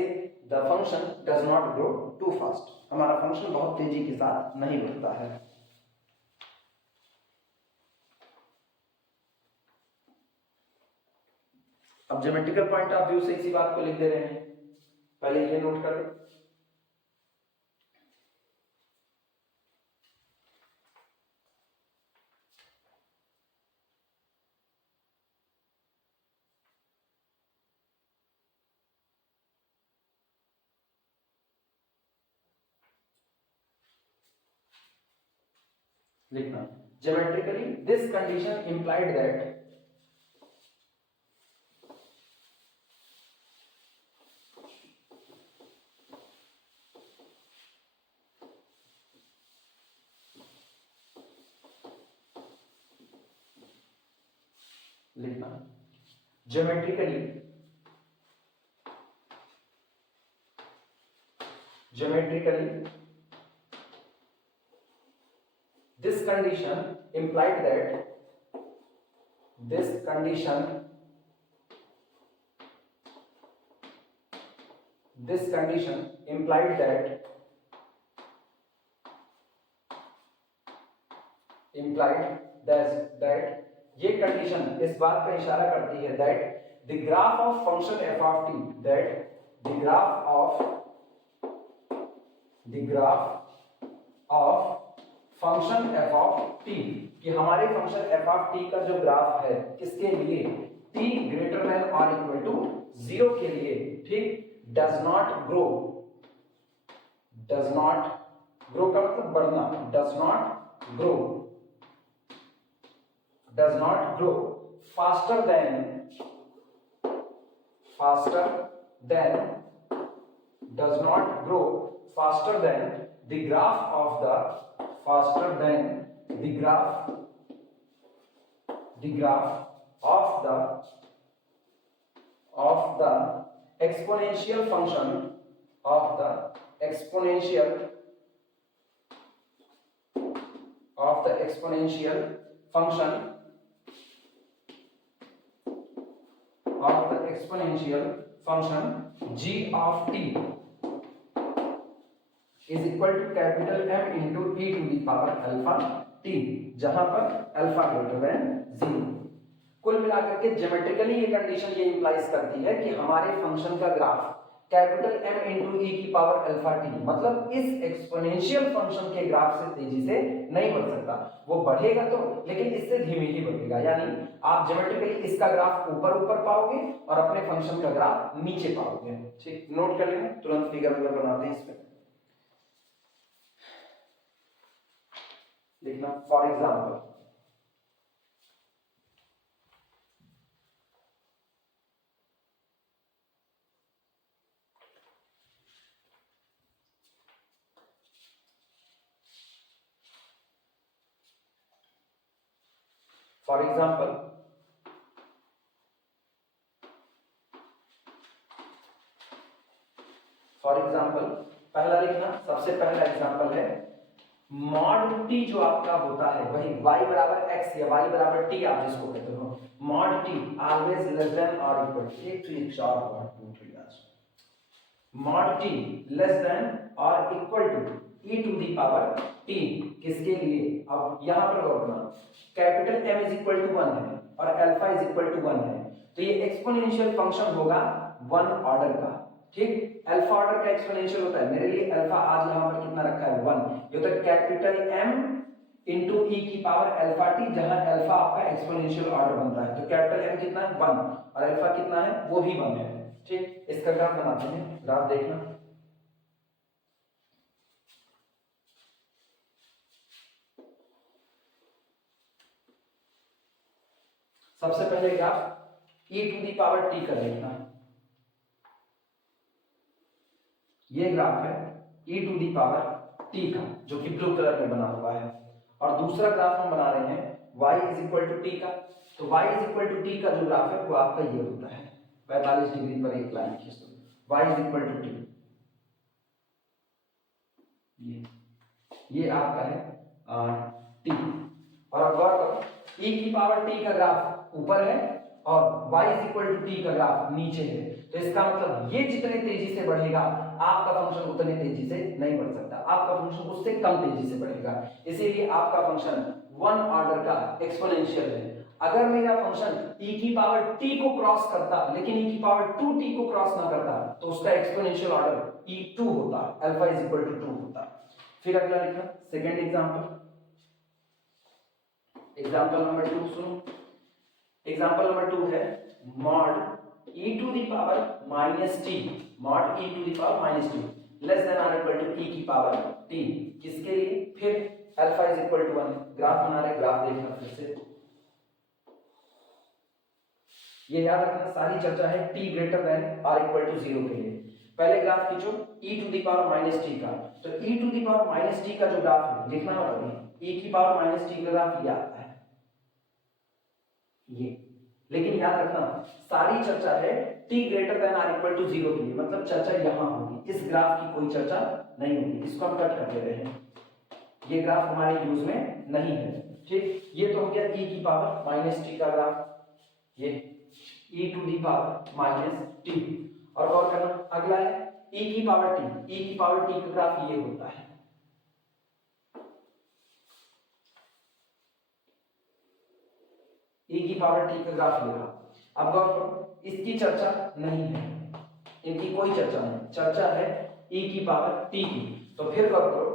the function does not grow too fast, हमारा फंक्शन बहुत तेजी के साथ नहीं बढ़ता है। अब ज्योमेट्रिकल पॉइंट ऑफ व्यू से इसी बात को लिख दे रहे हैं, पहले ये नोट कर लो। लिखना geometrically this condition implied that लिखना geometrically this condition implied that this condition implied that ये कंडीशन इस बात का इशारा करती है that the graph of function f of t the graph of function f of t कि हमारे फंक्शन f of t का जो ग्राफ है किसके लिए t ग्रेटर देन और इक्वल टू 0 के लिए ठीक does not grow का मतलब बढ़ना does not grow faster than the graph of the exponential function g of t is equal to capital M into e to the power alpha t जहां पर अल्फा ग्रेटर देन 0। कुल मिलाकर के ज्योमेट्रिकली ये कंडीशन ये इंप्लाइज करती है कि हमारे फंक्शन का graph capital M into e की पावर अल्फा t मतलब इस एक्सपोनेंशियल फंक्शन के ग्राफ से तेजी से नहीं बढ़ सकता, वो बढ़ेगा तो लेकिन इससे धीमे ही बढ़ेगा। यानी आप ज्योमेट्रिकली इसका ग्राफ ऊपर पाओगे और अपने फंक्शन का ग्राफ नीचे पाओगे। ठीक, नोट कर लेना, तुरंत फिगर बनाते हैं इसमें। लिखना फॉर एग्जांपल पहला लिखना, सबसे पहला एग्जांपल है मॉड t जो आपका होता है वही y बराबर x या y बराबर t आप जिसको कहते हो, mod t always less than और इक्वल टू एक तो एक शॉर्ट वर्ड पूछ लिया, मॉड t लेस देन और equal to e to the power t किसके लिए। अब यहां पर गौर करना, capital M is equal to 1 है और अल्फा इज इक्वल टू 1 है, तो ये एक्सपोनेंशियल फंक्शन होगा 1 ऑर्डर का। ठीक, अल्फा ऑर्डर का एक्सपोनेंशियल होता है, मेरे लिए अल्फा आज यहां पर कितना रखा है 1, ये होता है कैपिटल M इनटू e की पावर अल्फा t जहां अल्फा आपका एक्सपोनेंशियल ऑर्डर बनता है। तो कैपिटल M कितना है 1 और अल्फा कितना है वो भी 1 है। ठीक, इसका ग्राफ बनाते हैं, ग्राफ देखना। सबसे पहले graph e to the power t का देखना, ये ग्राफ है e to the power t का जो कि ब्लू कलर में बना हुआ है, और दूसरा ग्राफ हम बना रहे हैं y is equal to t का। तो y is equal to t का जो ग्राफ है वो आपका ये होता है 45 डिग्री पर एक लाइन खींच दो, y is equal to t, ये आपका है t। और अब गौर करो e की पावर t का ग्राफ ऊपर है और y is equal to t का ग्राफ नीचे है, तो इसका मतलब ये जितने तेजी से बढ़ेगा आपका फंक्शन उतने तेजी से नहीं बढ़ सकता, आपका फंक्शन उससे कम तेजी से बढ़ेगा। इसीलिए आपका फंक्शन 1 ऑर्डर का एक्सपोनेंशियल है। अगर मेरा फंक्शन e की पावर t को क्रॉस करता लेकिन e की पावर 2t को क्रॉस ना करता तो उसका एक्सपोनेंशियल ऑर्डर e2 होता, अल्फा इज इक्वल टू 2 होता। फिर अगला लिखना सेकंड एग्जांपल, एग्जांपल नंबर 2 सुनो। एग्जांपल नंबर 2 है mod e to the power minus t, mod e to the power minus t less than और इक्वल टू e की पावर t किसके लिए। फिर alpha is equal to 1। Graph बना रहे, ग्राफ देखना फिर से, ये याद रखना सारी चर्चा है t greater than or equal to 0 के लिए। पहले ग्राफ खींचो e to the power minus t का, तो e to the power minus t का जो ग्राफ है लिखना मत अभी, e की पावर माइनस टी का ग्राफ ये आता है ये। लेकिन याद रखना सारी चर्चा है t greater than or equal to 0 के लिए, मतलब चर्चा यहां होगी, इस ग्राफ की कोई चर्चा नहीं होगी, इसको हम कट कर दे रहे हैं, ये ग्राफ हमारे यूज में नहीं है। ठीक, ये तो हो गया e की पावर माइनस टी का ग्राफ, ये e to the power minus t. और गौर करना अगला है e की पावर t, e की पावर t का ग्राफ ये होता है, e की पावर t का ग्राफ ये रहा। अब गौर करो इसकी चर्चा नहीं है, इनकी कोई चर्चा नहीं, चर्चा है e की पावर t की। तो फिर गौर करो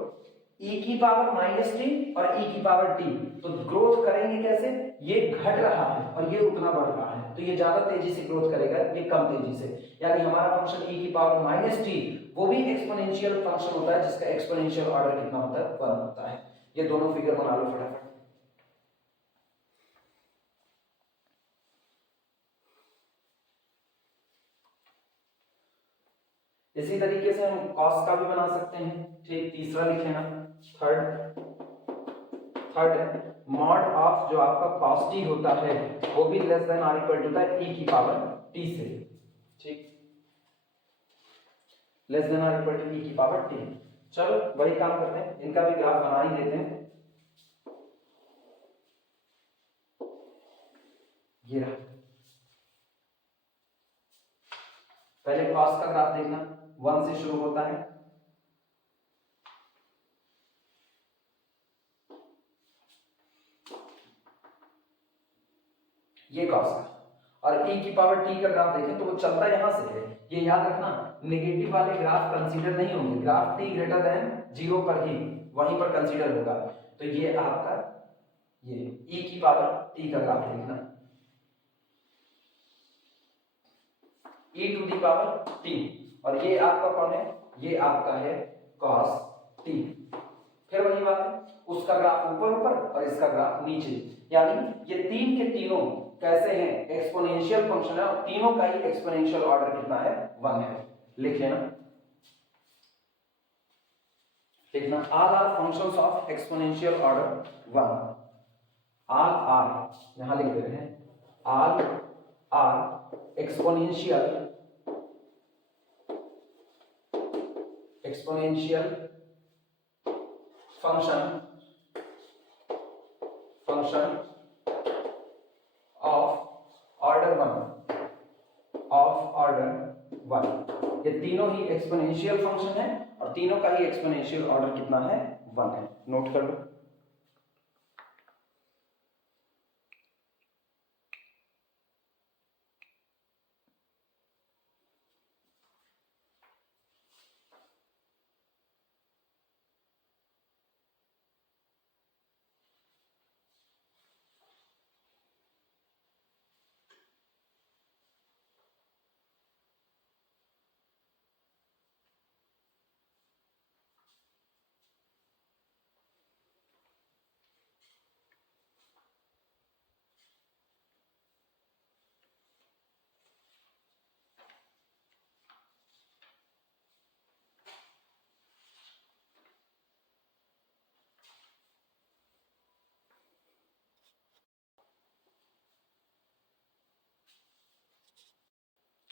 e की पावर माइनस टी और e की पावर t, तो ग्रोथ करेंगे कैसे, ये घट रहा है और ये उतना बढ़ रहा है, तो ये ज्यादा तेजी से ग्रोथ करेगा, ये कम तेजी से, यानी हमारा फंक्शन e की पावर माइनस टी वो भी एक्सपोनेंशियल फंक्शन होता है जिसका एक्सपोनेंशियल ऑर्डर कितना होता है, 1 होता है। ये दोनों फिगर बना लो फटाफट। इसी तरीके से हम कॉस का भी बना सकते हैं। ठीक, तीसरा लिखे ना, थर्ड है मॉड ऑफ जो आपका cos t होता है वो भी less than or equal to होता है e की पावर t से। ठीक, less than or equal to e की पावर t। चलो वही काम करते हैं, इनका भी ग्राफ बना ही देते हैं। ये रहा, पहले cos का ग्राफ देखना, 1 से शुरू होता है, ये cos का, और e की पावर t का ग्राफ देखें तो वो चलता यहां से है। ये याद रखना नेगेटिव वाले ग्राफ कंसीडर नहीं होंगे, ग्राफ t ग्रेटर देन 0 पर ही वहीं पर कंसीडर होगा। तो ये आपका ये e की पावर t का ग्राफ लिखना, e to the power t, और ये आपका कौन है, ये आपका है cos t। फिर वही बात है, उसका ग्राफ ऊपर ऊपर और इसका ग्राफ नीचे, यानी ये तीन के तीनों कैसे हैं, एक्सपोनेंशियल फंक्शन है और तीनों का ही एक्सपोनेंशियल ऑर्डर कितना है, 1 है। लिखे ना, लिखना all are functions of exponential order 1, all are यहां लिख दे रहे हैं, all are exponential function order 1, ये तीनों ही एक्सपोनेंशियल फंक्शन है और तीनों का ही एक्सपोनेंशियल ऑर्डर कितना है, 1 है। नोट कर लो।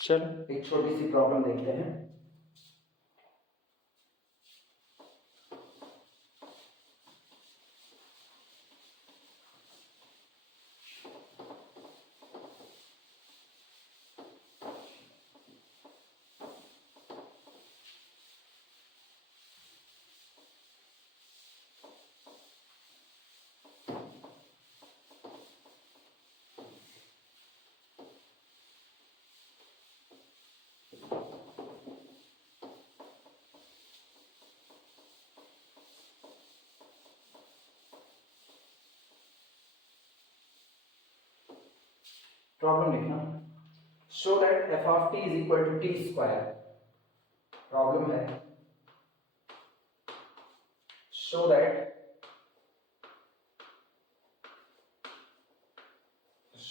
चलो एक छोटी सी प्रॉब्लम देखते हैं। प्रॉब्लम लिखना, show that f of t is equal to t square। Problem है show that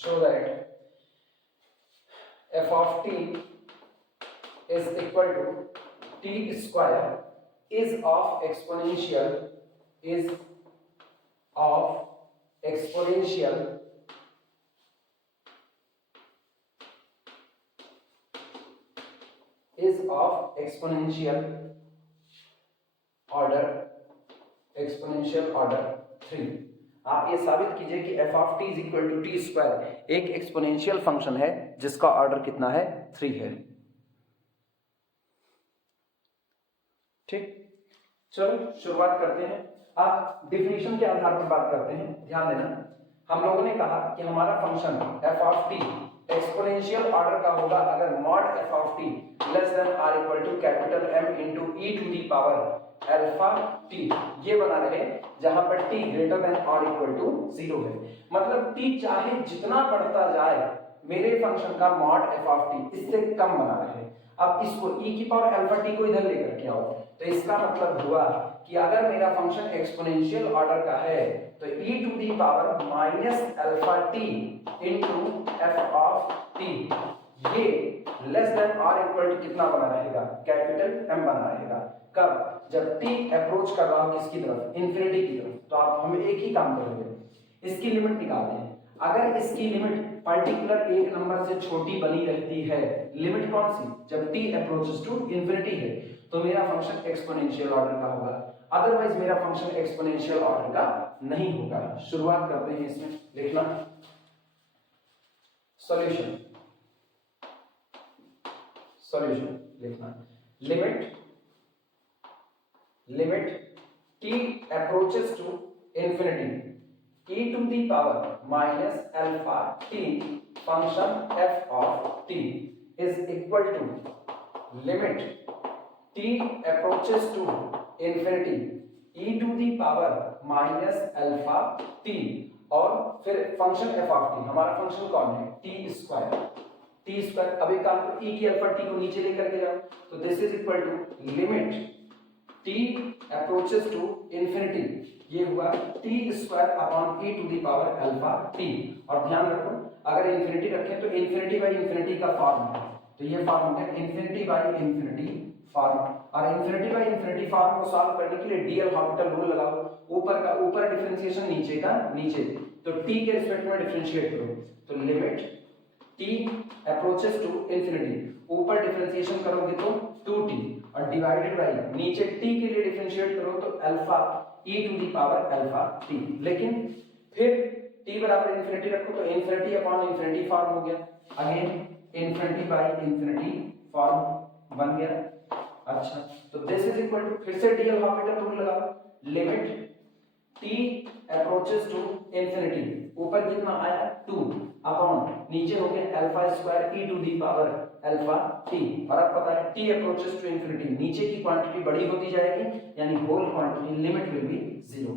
show that f of t is equal to t square is of exponential exponential order 3। आप ये साबित कीजिए कि f of t is equal to t square एक एक्सपोनेंशियल फंक्शन है जिसका ऑर्डर कितना है 3 है। ठीक, चलो शुरुआत करते हैं। आप डिफिनीशन के आधार पर बात करते हैं। ध्यान देना, हम लोगों ने कहा कि हमारा function f of t exponential order का होगा अगर mod f of t less than or equal to capital M into e to the power alpha t ये बना रहे जहां पर t ग्रेटर देन और इक्वल टू 0 है। मतलब t चाहे जितना बढ़ता जाए मेरे फंक्शन का मॉड f of t इससे कम बना रहे। अब इसको e की पावर अल्फा t को इधर लेकर के आओ तो इसका मतलब हुआ कि अगर मेरा फंक्शन एक्सपोनेंशियल ऑर्डर का है तो e to the power minus alpha t into f of t ये लेस देन और इक्वल टू कितना बना रहेगा कैपिटल M बना रहेगा। कब? जब t अप्रोच कर रहा हो किसकी तरफ इन्फिनिटी की तरफ। तो आप हमें एक ही काम करेंगे, इसकी लिमिट निकालते हैं। अगर इसकी लिमिट पर्टिकुलर एक नंबर से छोटी बनी रहती है, लिमिट कौन सी? जब t अप्रोचेस टू इन्फिनिटी है तो मेरा फंक्शन एक्सपोनेंशियल ऑर्डर का होगा, अदरवाइज मेरा फंक्शन एक्सपोनेंशियल ऑर्डर का नहीं होगा। शुरुआत करते हैं इसमें लिखना सॉल्यूशन लिखना limit t approaches to infinity e to the power minus alpha t function f of t is equal to limit t approaches to infinity e to the power minus alpha t और फिर फंक्शन f of t। हमारा फंक्शन कौन है? t square. अब एक काम करो, e की अल्फा t को नीचे लेकर के जाओ तो this is equal to limit t approaches to infinity ये हुआ t square upon e to the power alpha t। और ध्यान रखो अगर इंफिनिटी रखें तो इंफिनिटी बाय इंफिनिटी का फॉर्म है, तो ये फॉर्म हो गया इंफिनिटी बाय इंफिनिटी फॉर्म। और इंफिनिटी बाय इंफिनिटी फॉर्म को सॉल्व करने के लिए डी एल हॉस्पिटल रूल लगाओ, ऊपर डिफरेंशिएशन नीचे का नीचे, तो t के रिस्पेक्ट में डिफरेंशिएट करो तो limit t approaches to infinity, ऊपर डिफरेंशिएशन करोगे तो 2t और डिवाइडेड बाय नीचे t के लिए डिफरेंशिएट करो तो alpha e to the power alpha t। लेकिन फिर t बराबर इंफिनिटी रखो तो इंफिनिटी अपॉन इंफिनिटी फॉर्म हो गया, again infinity by infinity form बन गया। अच्छा, तो दिस इज इक्वल टू फिर से डी एल हॉस्पिटल रूल लगाओ, limit t approaches to infinity, ऊपर कितना आया 2 अपॉन नीचे हो गया alpha square e to the power alpha t। और अब पता है t अप्रोचेस टू इंफिनिटी, नीचे की क्वांटिटी बड़ी होती जाएगी यानी whole quantity limit will be 0।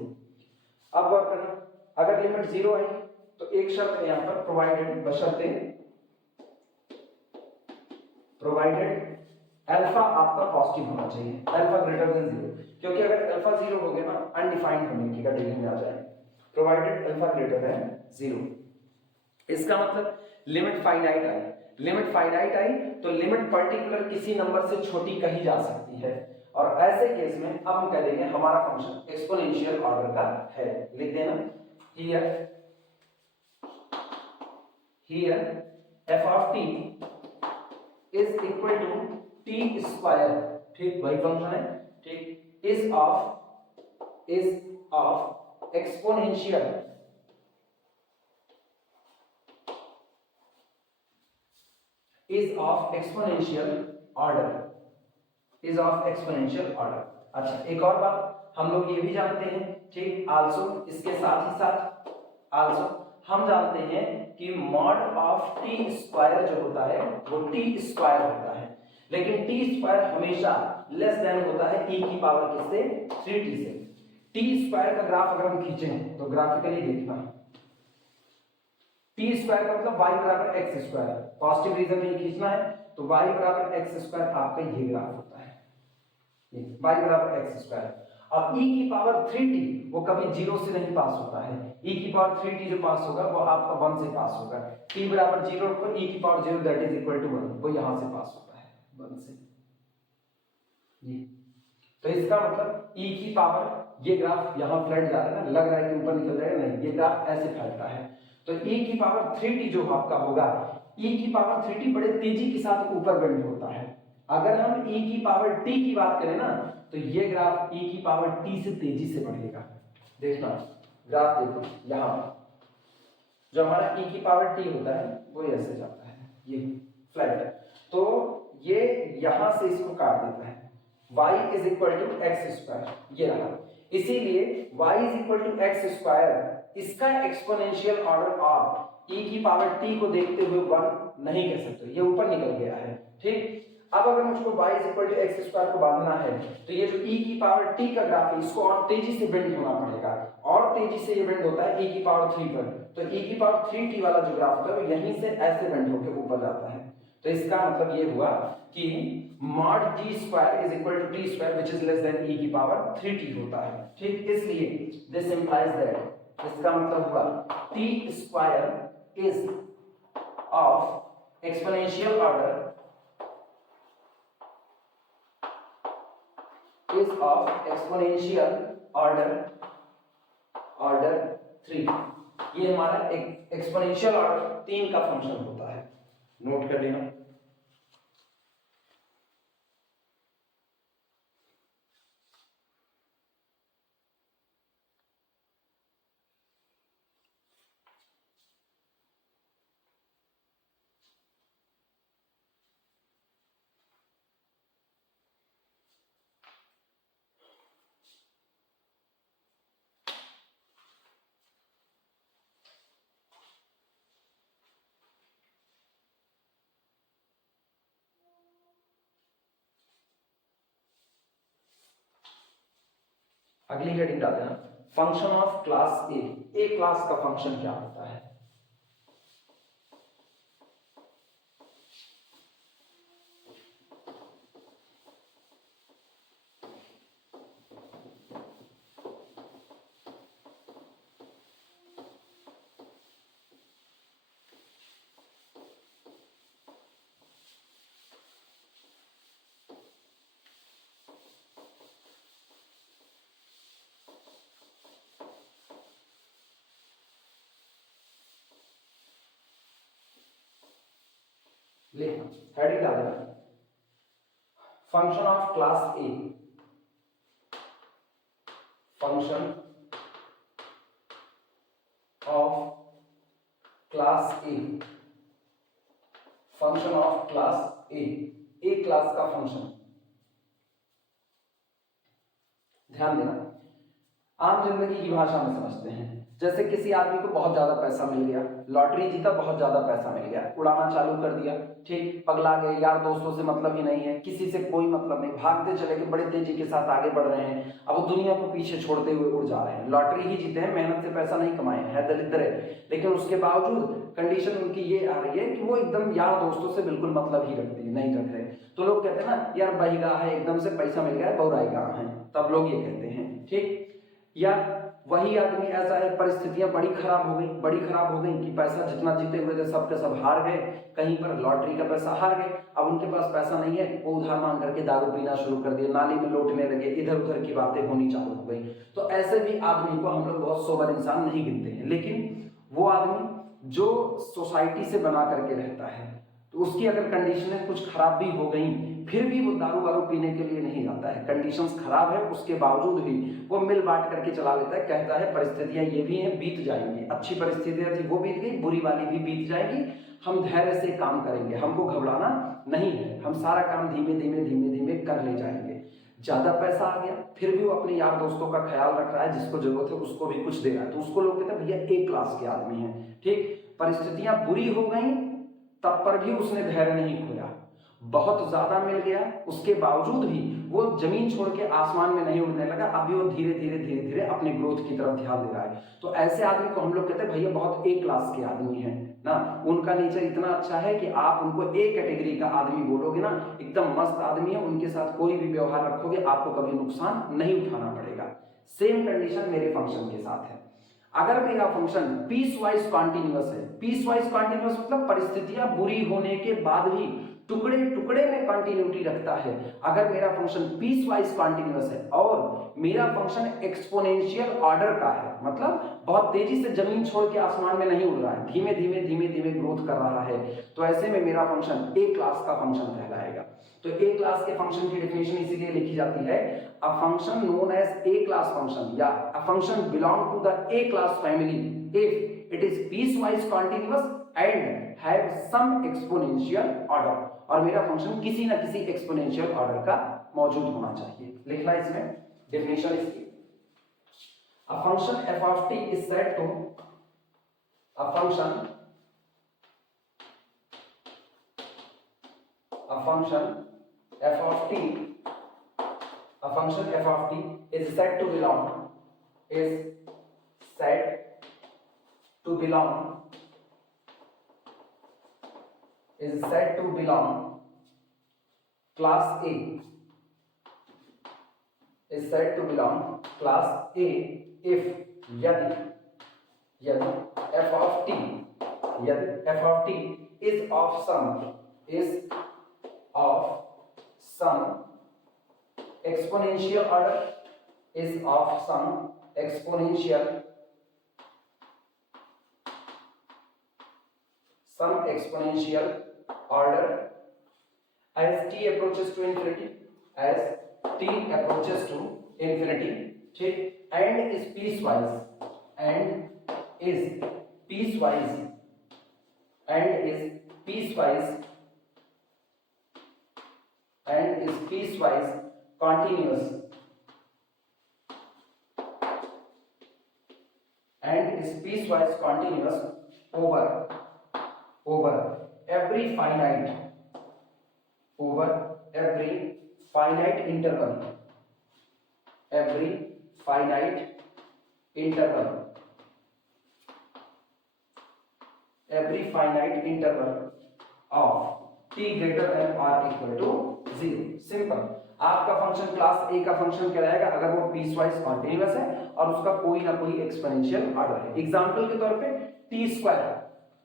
अब वर्क करना, अगर लिमिट 0 आई तो एक शर्त है यहां पर प्रोवाइडेड, बशर्ते प्रोवाइडेड अल्फा आपका पॉजिटिव होना चाहिए, अल्फा ग्रेटर देन 0, क्योंकि अगर अल्फा 0 हो गया ना अनडिफाइंड कम्युनिटी का डिग्री में आ जाए। प्रोवाइडेड अल्फा ग्रेटर देन 0, इसका मतलब लिमिट फाइनाइट आई तो लिमिट पर्टिकुलर किसी नंबर से छोटी कही जा सकती है, और ऐसे केस में अब हम कह देंगे हमारा फंक्शन एक्सपोनेंशियल ऑर्डर का है। लिख देना here f of t is equal to t square, ठीक वही फंक्शन है, ठीक, is of exponential order। अच्छा, एक और बात हम लोग ये भी जानते हैं, ठीक, आल्सो इसके साथ ही साथ आल्सो हम जानते हैं कि मॉड ऑफ टी स्क्वायर जो होता है वो टी स्क्वायर होता है, लेकिन टी स्क्वायर हमेशा लेस देन होता है e की पावर किससे? 3t से। टी स्क्वायर का ग्राफ अगर हम खींचें तो ग्राफिकली देखना, टी स्क्वायर का मतलब y बराबर एक्स स्क्वायर, पॉजिटिव रीजन में खींचना है तो y बराबर एक्स स्क्वायर आपका ये ग्राफ होता है, y बराबर एक्स स्क्वायर। और e की पावर 3t वो कभी 0 से नहीं पास होता है, e की पावर 3t जो पास होगा वो आपका 1 से पास होगा। t बराबर 0 पर e की power 0 that is equal to 1, वो यहां से पास होता है 1 से। ये तो इसका मतलब e की पावर, ये ग्राफ यहाँ फ्लैट जा रहा है ना, लग रहा है कि ऊपर निकल जाएगा, नहीं, ये ग्राफ ऐसे फैलता है। तो e की पावर 3t जो आपका होगा, e की पावर 3t बड़े तेजी के साथ ऊपर बेंड होता है। अगर हम e की पावर t की बात करें ना, तो ये ग्राफ e की पावर t से तेजी से बढ़ेगा। देखना ग्राफ देखो, यहाँ जो हमारा e की पावर t होता है वो ऐसे जाता है, ये फ्लैट, तो ये यहां से इसको काट देता है, y is equal to x square, ये रहा। इसीलिए y is equal to x square, इसका एक्सपोनेंशियल ऑर्डर आप e की पावर t को देखते हुए 1 नहीं कह सकते, ये ऊपर निकल गया है, ठीक। अब अगर मुझको y is equal to x square को बांधना है, तो ये जो e की पावर t का ग्राफ है इसको और तेजी से बेंड होना पड़ेगा, और तेजी से ये बेंड होता है e की पावर 3 पर, तो e की पावर 3t वाला जो ग्राफ होता है वो यहीं से ऐसे बेंड होकर ऊपर जाता है। तो इसका मतलब ये हुआ कि mod t square is equal to t square which is less than e की पावर 3t होता है, ठीक। इसलिए दिस इंप्लाइज दैट, इसका मतलब हुआ t square is of exponential order is of exponential order 3, ये हमारा एक्सपोनेंशियल ऑर्डर 3 का फंक्शन होता है, नोट कर लेना। अगली हेडिंग डाल देना, function of class A class का फंक्शन क्या होता है। लिखना, हेडिंग डाल देना, function of class A, function of class A, function of class A class का फंक्शन। ध्यान देना, आम जिंदगी की भाषा में समझते हैं, जैसे किसी आदमी को बहुत ज्यादा पैसा मिल गया, लॉटरी जीता, बहुत ज्यादा पैसा मिल गया, उड़ाना चालू कर दिया, ठीक, पगला गए, यार दोस्तों से मतलब ही नहीं है, किसी से कोई मतलब नहीं, भागते चले गए, बड़े तेजी के साथ आगे बढ़ रहे हैं, अब वो दुनिया को पीछे छोड़ते हुए उड़ जा रहे हैं, लॉटरी ही जीते हैं, मेहनत से पैसा नहीं कमाए हैं, दरिद्र है, लेकिन उसके बावजूद कंडीशन उनकी ये आ रही है कि वो एकदम यार दोस्तों से बिल्कुल मतलब ही रखते नहीं रख रहे। तो लोग कहते हैं ना, यार बहिगा है, एकदम से पैसा मिल गया है, बहुराएगा है, तब लोग ये कहते हैं, ठीक। या वही आदमी ऐसा है, परिस्थितियां बड़ी खराब हो गई कि पैसा जितना जीते हुए थे सब के सब हार गए, कहीं पर लॉटरी का पैसा हार गए, अब उनके पास पैसा नहीं है, वो उधार मांग करके दारू पीना शुरू कर दिया, नाली में लौटने लगे, इधर उधर की बातें होनी चालू हो गई। तो ऐसे भी आदमी को हम लोग बहुत सोबर इंसान नहीं गिनते हैं, लेकिन वो आदमी जो सोसाइटी से बना करके रहता है, तो उसकी अगर कंडीशनें कुछ खराब भी हो गई, फिर भी वो दारू वारू पीने के लिए नहीं जाता है, कंडीशंस खराब है उसके बावजूद भी वो मिल बांट करके चला लेता है, कहता है परिस्थितियां ये भी हैं, बीत जाएंगी, अच्छी परिस्थितियां थी वो बीत गई, बुरी वाली भी बीत जाएगी, हम धैर्य से काम करेंगे, हमको घबराना नहीं है, हम सारा काम धीमे धीमे कर ले जाएंगे। ज्यादा पैसा आ गया, फिर भी वो अपने यार दोस्तों का ख्याल रख रहा है, जिसको जरूरत है उसको भी कुछ दे रहा है, तो उसको लोग कहते हैं भैया ए क्लास के आदमी है, ठीक। परिस्थितियां बुरी हो गई तब पर भी उसने धैर्य नहीं खोया, बहुत ज्यादा मिल गया, उसके बावजूद भी वो जमीन छोड़ के आसमान में नहीं उड़ने लगा, अभी वो धीरे धीरे अपने ग्रोथ की तरफ ध्यान दे रहा है। तो ऐसे आदमी को हम लोग कहते हैं भैया बहुत ए क्लास के आदमी हैं ना, उनका नेचर इतना अच्छा है कि आप उनको ए कैटेगरी का आदमी बोलोगे ना, एकदम मस्त आदमी है, उनके साथ कोई भी व्यवहार रखोगे आपको कभी नुकसान नहीं उठाना पड़ेगा। सेम कंडीशन मेरे फंक्शन के साथ है। अगर मेरा फंक्शन पीस वाइज कॉन्टिन्यूअस है, पीस वाइज कॉन्टिन्यूअस मतलब परिस्थितियां बुरी होने के बाद भी टुकड़े टुकड़े में कंटिन्यूटी रखता है। अगर मेरा फंक्शन पीस वाइज कॉन्टिन्यूअस है और मेरा फंक्शन एक्सपोनेंशियल ऑर्डर का है, मतलब बहुत तेजी से जमीन छोड़ के आसमान में नहीं उड़ रहा है, धीमे धीमे ग्रोथ कर रहा है, तो ऐसे में मेरा फंक्शन ए क्लास का फंक्शन कहलाएगा। तो ए क्लास के फंक्शन की डेफिनेशन इसीलिए लिखी जाती है, a function known as A class function या a function belong to the A class family if it is piecewise continuous and have some exponential order, और मेरा फंक्शन किसी ना किसी एक्सपोनेंशियल ऑर्डर का मौजूद होना चाहिए। लिखना इसमें डेफिनेशन इसकी, a function f of t is said to, a function f of t, a function f of t is said to belong class A, is said to belong class A if यदि f of t is of some exponential order, is of some exponential order as t approaches to infinity, ठीक, and is piecewise continuous over every finite interval of t greater than or equal to 0। Simple, आपका फंक्शन क्लास ए का फंक्शन कहलाएगा अगर वो पीसवाइज कॉन्टिन्यूअस है और उसका कोई ना कोई एक्सपोनेंशियल ऑर्डर है। एग्जांपल के तौर पे टी स्क्वायर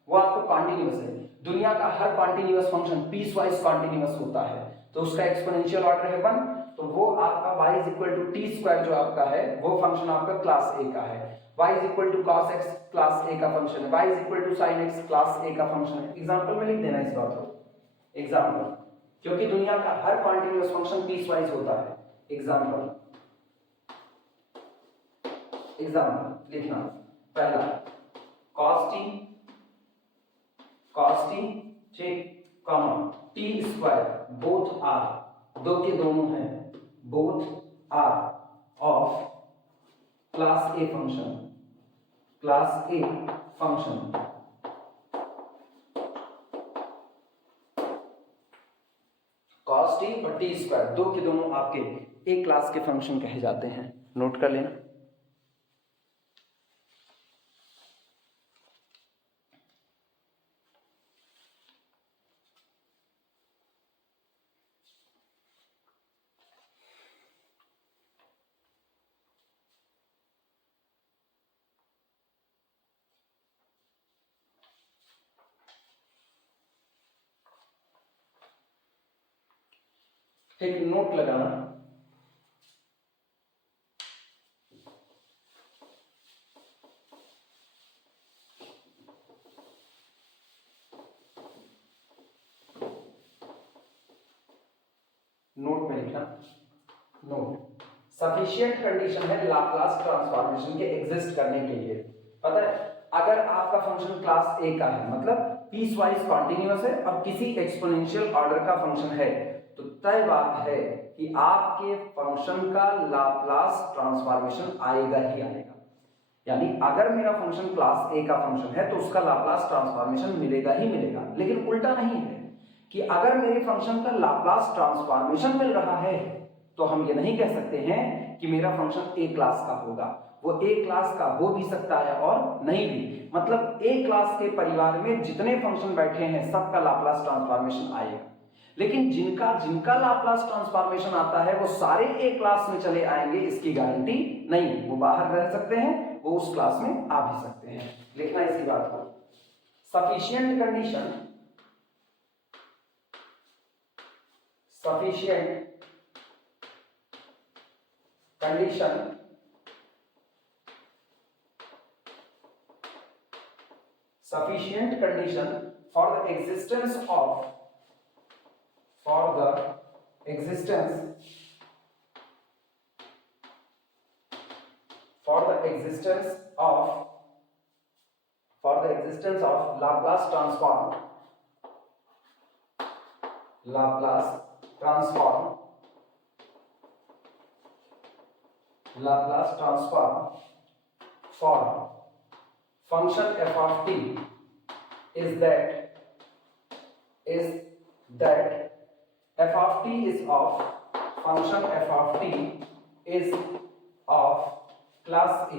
वो आपको कॉन्टिन्यूअस है, दुनिया का हर कॉन्टिन्यूअस फंक्शन पीसवाइज कॉन्टिन्यूअस होता है, तो उसका एक्सपोनेंशियल ऑर्डर है 1, तो वो आपका y is equal to t square जो आपका है वो फंक्शन आपका क्लास ए का है, y is equal to cos x class A का फंक्शन है, y is equal to sin x class A का फंक्शन है। एग्जांपल में लिख देना इस बात को, एग्जांपल, क्योंकि दुनिया का हर कॉन्टिन्यूअस फंक्शन पीसवाइज होता है। एग्जांपल लिखना, पहला cos t ठीक, comma t square both are, दो के दोनों हैं, both are of class A function cos t और टी स्क्वायर दो के दोनों आपके ए क्लास के फंक्शन कहे जाते हैं, नोट कर लेना। एक नोट लगाना, नोट में लिखना, नोट सफिशिएंट कंडीशन है लाप्लास ट्रांसफॉर्मेशन के एग्जिस्ट करने के लिए। पता है, अगर आपका फंक्शन क्लास ए का है मतलब पीस वाइज कॉन्टिन्यूअस है और किसी एक्सपोनेंशियल ऑर्डर का फंक्शन है, तो तय बात है कि आपके फंक्शन का लाप्लास ट्रांसफॉर्मेशन आएगा ही आएगा। यानी अगर मेरा फंक्शन क्लास ए का फंक्शन है तो उसका लाप्लास ट्रांसफॉर्मेशन मिलेगा ही मिलेगा, लेकिन उल्टा नहीं है। कि अगर मेरे फंक्शन का लाप्लास ट्रांसफॉर्मेशन मिल रहा है तो हम ये नहीं कह सकते हैं कि मेरा फंक्शन ए क्लास का होगा। वो ए क्लास का हो भी सकता है और नहीं भी, मतलब ए क्लास के परिवार में जितने फंक्शन बैठे हैं सबका लाप्लास ट्रांसफॉर्मेशन आएगा, लेकिन जिनका जिनका लाप्लास ट्रांसफॉर्मेशन आता है वो सारे ए क्लास में चले आएंगे इसकी गारंटी नहीं। वो बाहर रह सकते हैं, वो उस क्लास में आ भी सकते हैं। लिखना इसी बात को, sufficient condition for the existence of Laplace transform for function f of t is that f of t is of function f of t is of class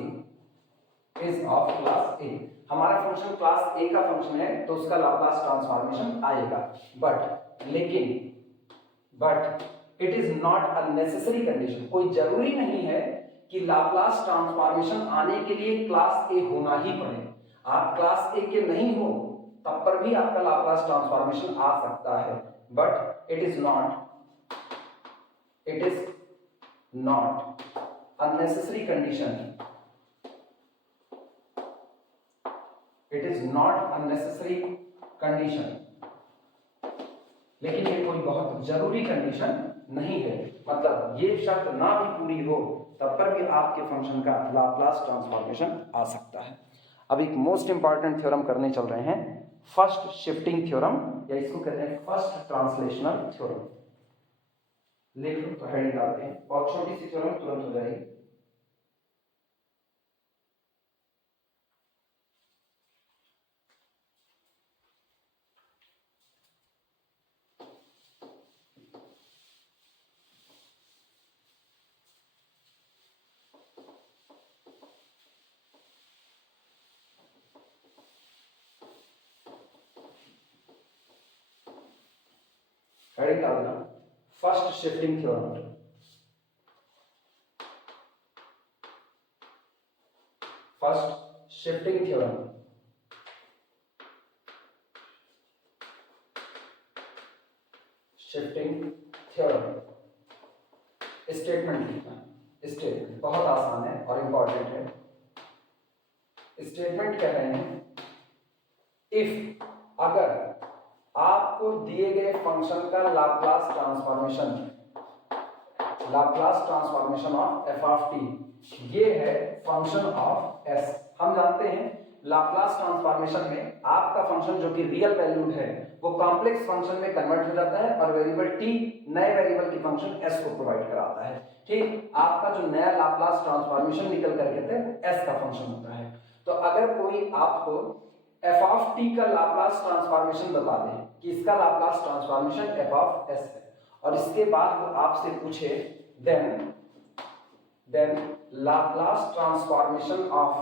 A। हमारा फंक्शन क्लास ए का फंक्शन है तो उसका लाप्लास ट्रांसफॉर्मेशन आएगा, but it is not a necessary condition. कोई जरूरी नहीं है कि लाप्लास ट्रांसफॉर्मेशन आने के लिए क्लास ए होना ही पड़े। आप क्लास ए के नहीं हो तब पर भी आपका लाप्लास ट्रांसफॉर्मेशन आ सकता है, but it is not unnecessary condition. लेकिन ये कोई बहुत जरूरी कंडीशन नहीं है, मतलब ये शर्त ना भी पूरी हो तब पर भी आपके फंक्शन का लाप्लास ट्रांसफॉर्मेशन आ सकता है। अब एक मोस्ट इंपॉर्टेंट थ्योरम करने चल रहे हैं, फर्स्ट शिफ्टिंग थ्योरम, या इसको कहते हैं फर्स्ट ट्रांसलेशनल थ्योरम। लिख लो तो हेडिंग डालते हैं, बहुत छोटी सी थ्योरम तुरंत हो जाएगी। हेडिंग डालना फर्स्ट शिफ्टिंग थ्योरम। स्टेटमेंट लिखना। स्टेटमेंट बहुत आसान है और इंपॉर्टेंट है। स्टेटमेंट कह रहे हैं इफ, अगर आपको दिए गए फंक्शन का Laplace transformation of F of T, ये है फंक्शन ऑफ एस। हम जानते हैं लाप्लास ट्रांसफॉर्मेशन में आपका फंक्शन जो कि रियल वैल्यूड है वो कॉम्प्लेक्स फंक्शन में कन्वर्ट हो जाता है और वेरिएबल टी नए वेरिएबल की फंक्शन एस को प्रोवाइड कराता है। ठीक, आपका जो नया लाप्लास ट्रांसफॉर्मेशन निकल कर के एस का फंक्शन होता है। तो अगर कोई आपको एफ ऑफ टी का लाप्लास ट्रांसफॉर्मेशन बता दे कि इसका Laplace transformation F of S है और इसके बाद वो आपसे पूछे देन लाप्लास ट्रांसफॉर्मेशन ऑफ,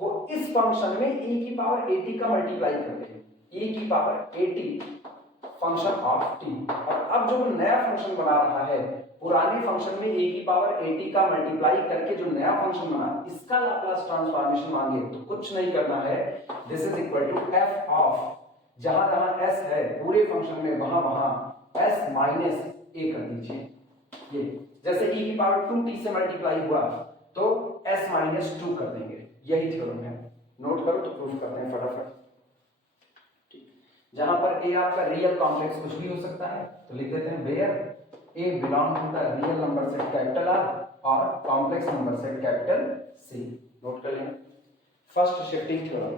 वो इस फंक्शन में e की पावर at का मल्टीप्लाई कर दे, e की power at function of t। और अब जो नया फंक्शन बना रहा है पुराने फंक्शन में e की पावर at का मल्टीप्लाई करके जो नया फंक्शन बना इसका लाप्लास ट्रांसफॉर्मेशन मांगे तो कुछ नहीं करना है, this is equal to f of, जहां जहां s है पूरे फंक्शन में वहां वहां s माइनस a कर दीजिए। ये जैसे e की पावर 2t से मल्टीप्लाई हुआ तो s माइनस 2 कर देंगे, यही थ्योरम है। नोट करो तो प्रूफ करते हैं फटाफट। ठीक, जहां पर a आपका रियल कॉम्प्लेक्स कुछ भी हो सकता है तो लिख देते हैं where a belong to the real number set capital R और complex number set capital C। Note कर लेंगे फर्स्ट शिफ्टिंग थ्योरम।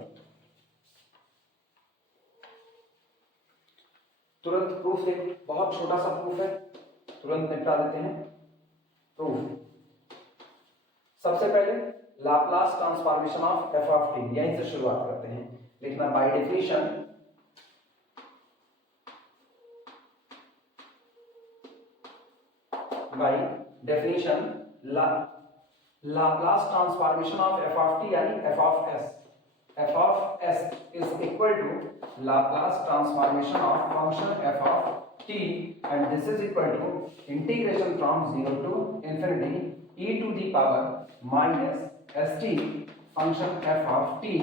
तुरंत प्रूफ देखिए, बहुत छोटा सा प्रूफ है, तुरंत निपटा देते हैं प्रूफ। सबसे पहले Laplace transformation of F of T, यहीं से शुरुआत करते हैं। लिखना by definition by definition Laplace transformation of F of T यानी F of S is equal to Laplace transformation of function F of T and this is equal to integration from 0 to infinity E to the power minus S T function F of T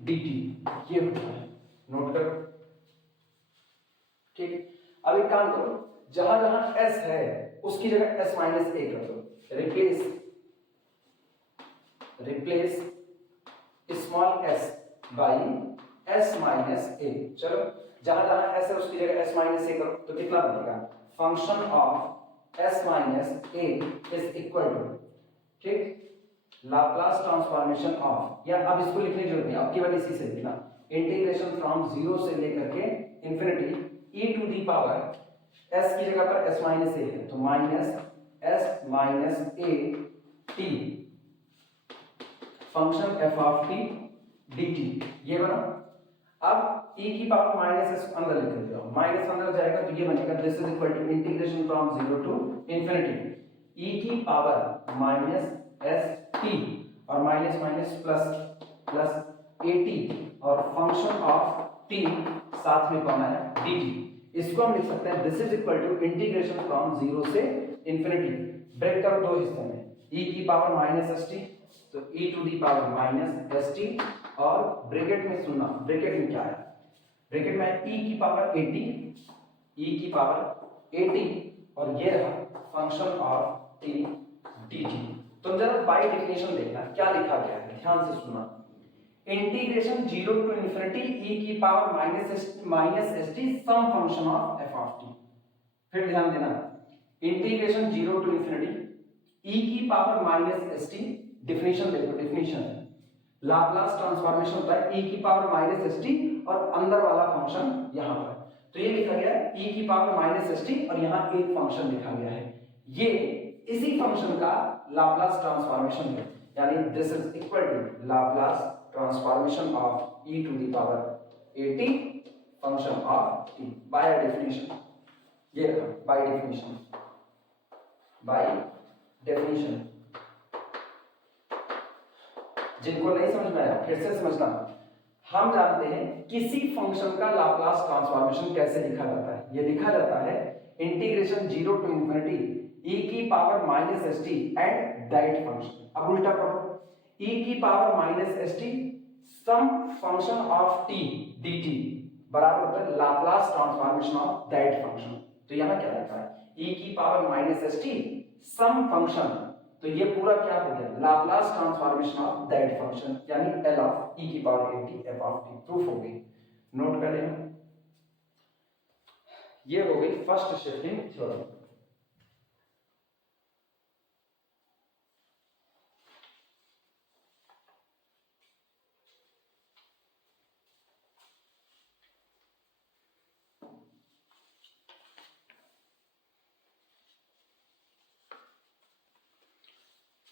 D T. ये होता है, नोट करो। ठीक, अब एक काम करो, जहां जहां s है उसकी जगह s माइनस a कर दो। Replace small s by s minus a। चलो, जहां जहां s है उसकी जगह s माइनस a करो तो कितना बनेगा? Function of s minus a is equal to, ठीक, लाप्लास ट्रांसफॉर्मेशन ऑफ, या अब इसको लिखने की जरूरत नहीं, अब केवल इसी से लिखना, इंटीग्रेशन फ्रॉम 0 से लेकर के infinity e to the power s की जगह पर s माइनस a है तो minus s minus a t function f of t dt। ये बना। अब e की पावर माइनस s अंदर लिख देता हूं, माइनस अंदर जाएगा तो ये बनेगा this is equal to integration from 0 to infinity e की पावर माइनस s t और minus minus plus a t और फंक्शन ऑफ t साथ में कौन है? dt। इसको हम लिख सकते हैं this is equal to integration from 0 से इंफिनिटी, ब्रेक करो दो हिस्सों में, e की पावर माइनस एस टी तो e to the power minus S T और ब्रैकेट में सुनना, ब्रैकेट में क्या है? ब्रैकेट में e की पावर 80, e की पावर 80 और ये रहा फंक्शन ऑफ t dt। तुम जरा बाय डेफिनेशन देखना क्या लिखा गया है, ध्यान से सुनना। इंटीग्रेशन 0 टू इंफिनिटी e की power minus S t some function of f of t। फिर ध्यान देना, इंटीग्रेशन 0 टू इंफिनिटी e की power minus S t, definition देखो, डेफिनेशन लाप्लास ट्रांसफॉर्मेशन होता है e की पावर माइनस एस टी और अंदर वाला फंक्शन यहां पर, तो ये लिखा गया है e की पावर माइनस एस टी और यहां एक फंक्शन लिखा गया है, ये इसी फंक्शन का लाप्लास ट्रांसफॉर्मेशन है, यानी this is equal to Laplace transformation of e to the power 80 function of t by definition. ये रखा बाय डेफिनेशन, बाय डेफिनेशन। जिनको नहीं समझ में आया फिर से समझना। हम जानते हैं किसी फंक्शन का लाप्लास ट्रांसफॉर्मेशन कैसे लिखा जाता है, ये लिखा जाता है इंटीग्रेशन 0 टू इंफिनिटी e की power minus S t and that function. अब उल्टा पढ़ो, e की power minus S t some function of t dt बराबर होता है Laplace transformation of that function. तो यहां क्या लिखा है? e की power minus S t some function, तो ये पूरा क्या हो गया? Laplace transformation of that function, यानी l ऑफ e की power 80 f of t। Proof हो गई, नोट कर लेना। ये हो गई फर्स्ट शिफ्टिंग थ्योरम।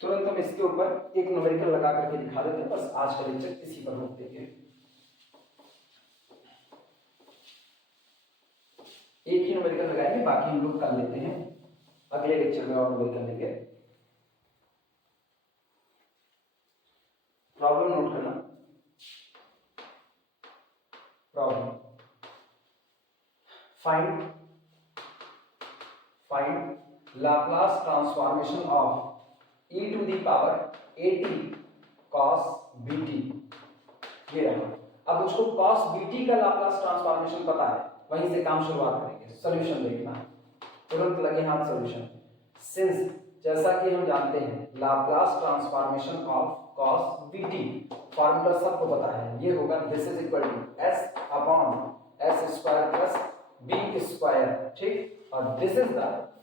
तुरंत हम इसके ऊपर एक न्यूमेरिकल लगा करके दिखा देते हैं, बस आज का लेक्चर इसी पर रोक देंगे। एक ही न्यूमेरिकल लगाएंगे, बाकी हम लोग कर लेते हैं अगले लेक्चर में और न्यूमेरिकल लेंगे। प्रॉब्लम नोट करना, problem find Laplace transformation of e to the power 80 cos bt। ये रहा। अब मुझको cos bt का लाप्लास ट्रांसफॉर्मेशन पता है, वहीं से काम शुरुआत करेंगे। सॉल्यूशन देखना है, तुरंत लगे हाथ सॉल्यूशन। सिंस जैसा कि हम जानते हैं Laplace transformation of cos bt formula सबको पता है, ये होगा this is equal to s upon s square plus b square, ठीक, और this is the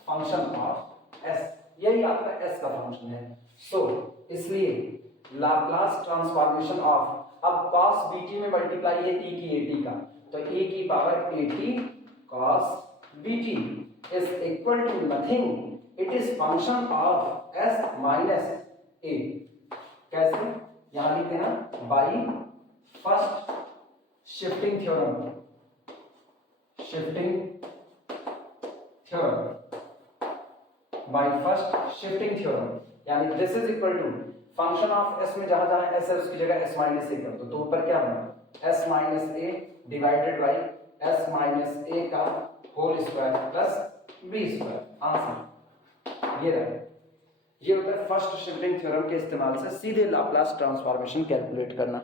function of s, यही आपका s का फंक्शन है। सो इसलिए लाप्लास ट्रांसफॉर्मेशन ऑफ, अब cos bt में मल्टीप्लाई है e की 80 का, तो e की power 80 cos bt is equal to nothing, it is function of s minus a। कैसे? यहां लिखते हैं by first shifting theorem, by first shifting theorem, यानी this is equal to function of s में जहां जहां s है उसकी जगह s माइनस a कर दो, तो ऊपर क्या बना s minus a divided by s minus a का whole square plus b square. Answer ये रहा। ये होता है फर्स्ट शिफ्टिंग थ्योरम के इस्तेमाल से सीधे लाप्लास ट्रांसफॉर्मेशन कैलकुलेट करना।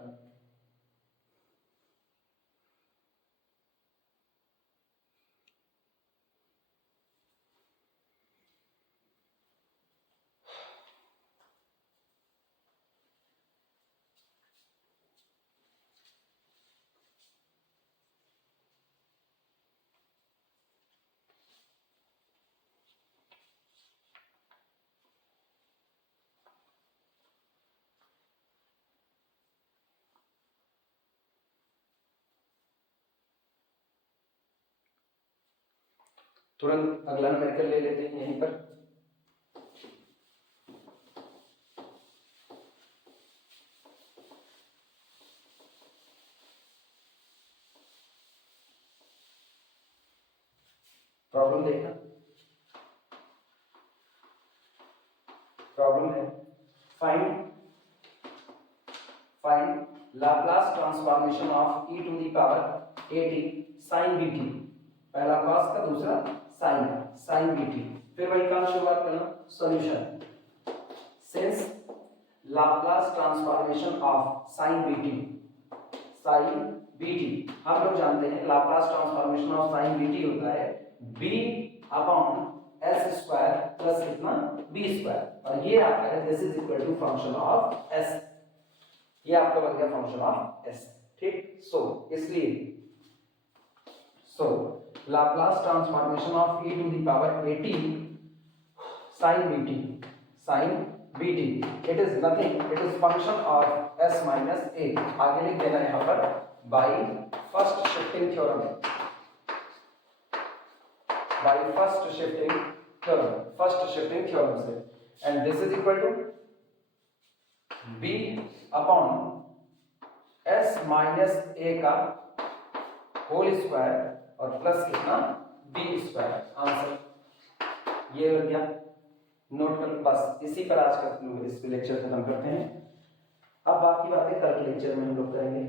तुरंत अगला न्यूमेरिकल ले लेते हैं यहीं पर। प्रॉब्लम देखना, प्रॉब्लम है find Laplace transformation of e to the power at sin bt, पहला cos का दूसरा sin bt। फिर वही काम शुरुआत करना, solution since Laplace transformation of sin bt हम लोग जानते हैं Laplace transformation of sin bt होता है b upon s square plus कितना b स्क्वायर, और ये आता है this is equal to function of s, ये आपका बन गया फंक्शन ऑफ s। ठीक, सो इसलिए Laplace transformation of e to the power at sin bt it is nothing, it is function of s minus a। आगे लिख देना यहां पर by first shifting theorem, by first shifting theorem से, and this is equal to b upon s minus a का होल स्क्वायर और प्लस कितना b स्क्वायर। आंसर ये हो गया, नोट कर। बस इसी पर आज का इस लेक्चर खत्म करते हैं। अब बाकी बातें कल के लेक्चर में हम लोग करेंगे।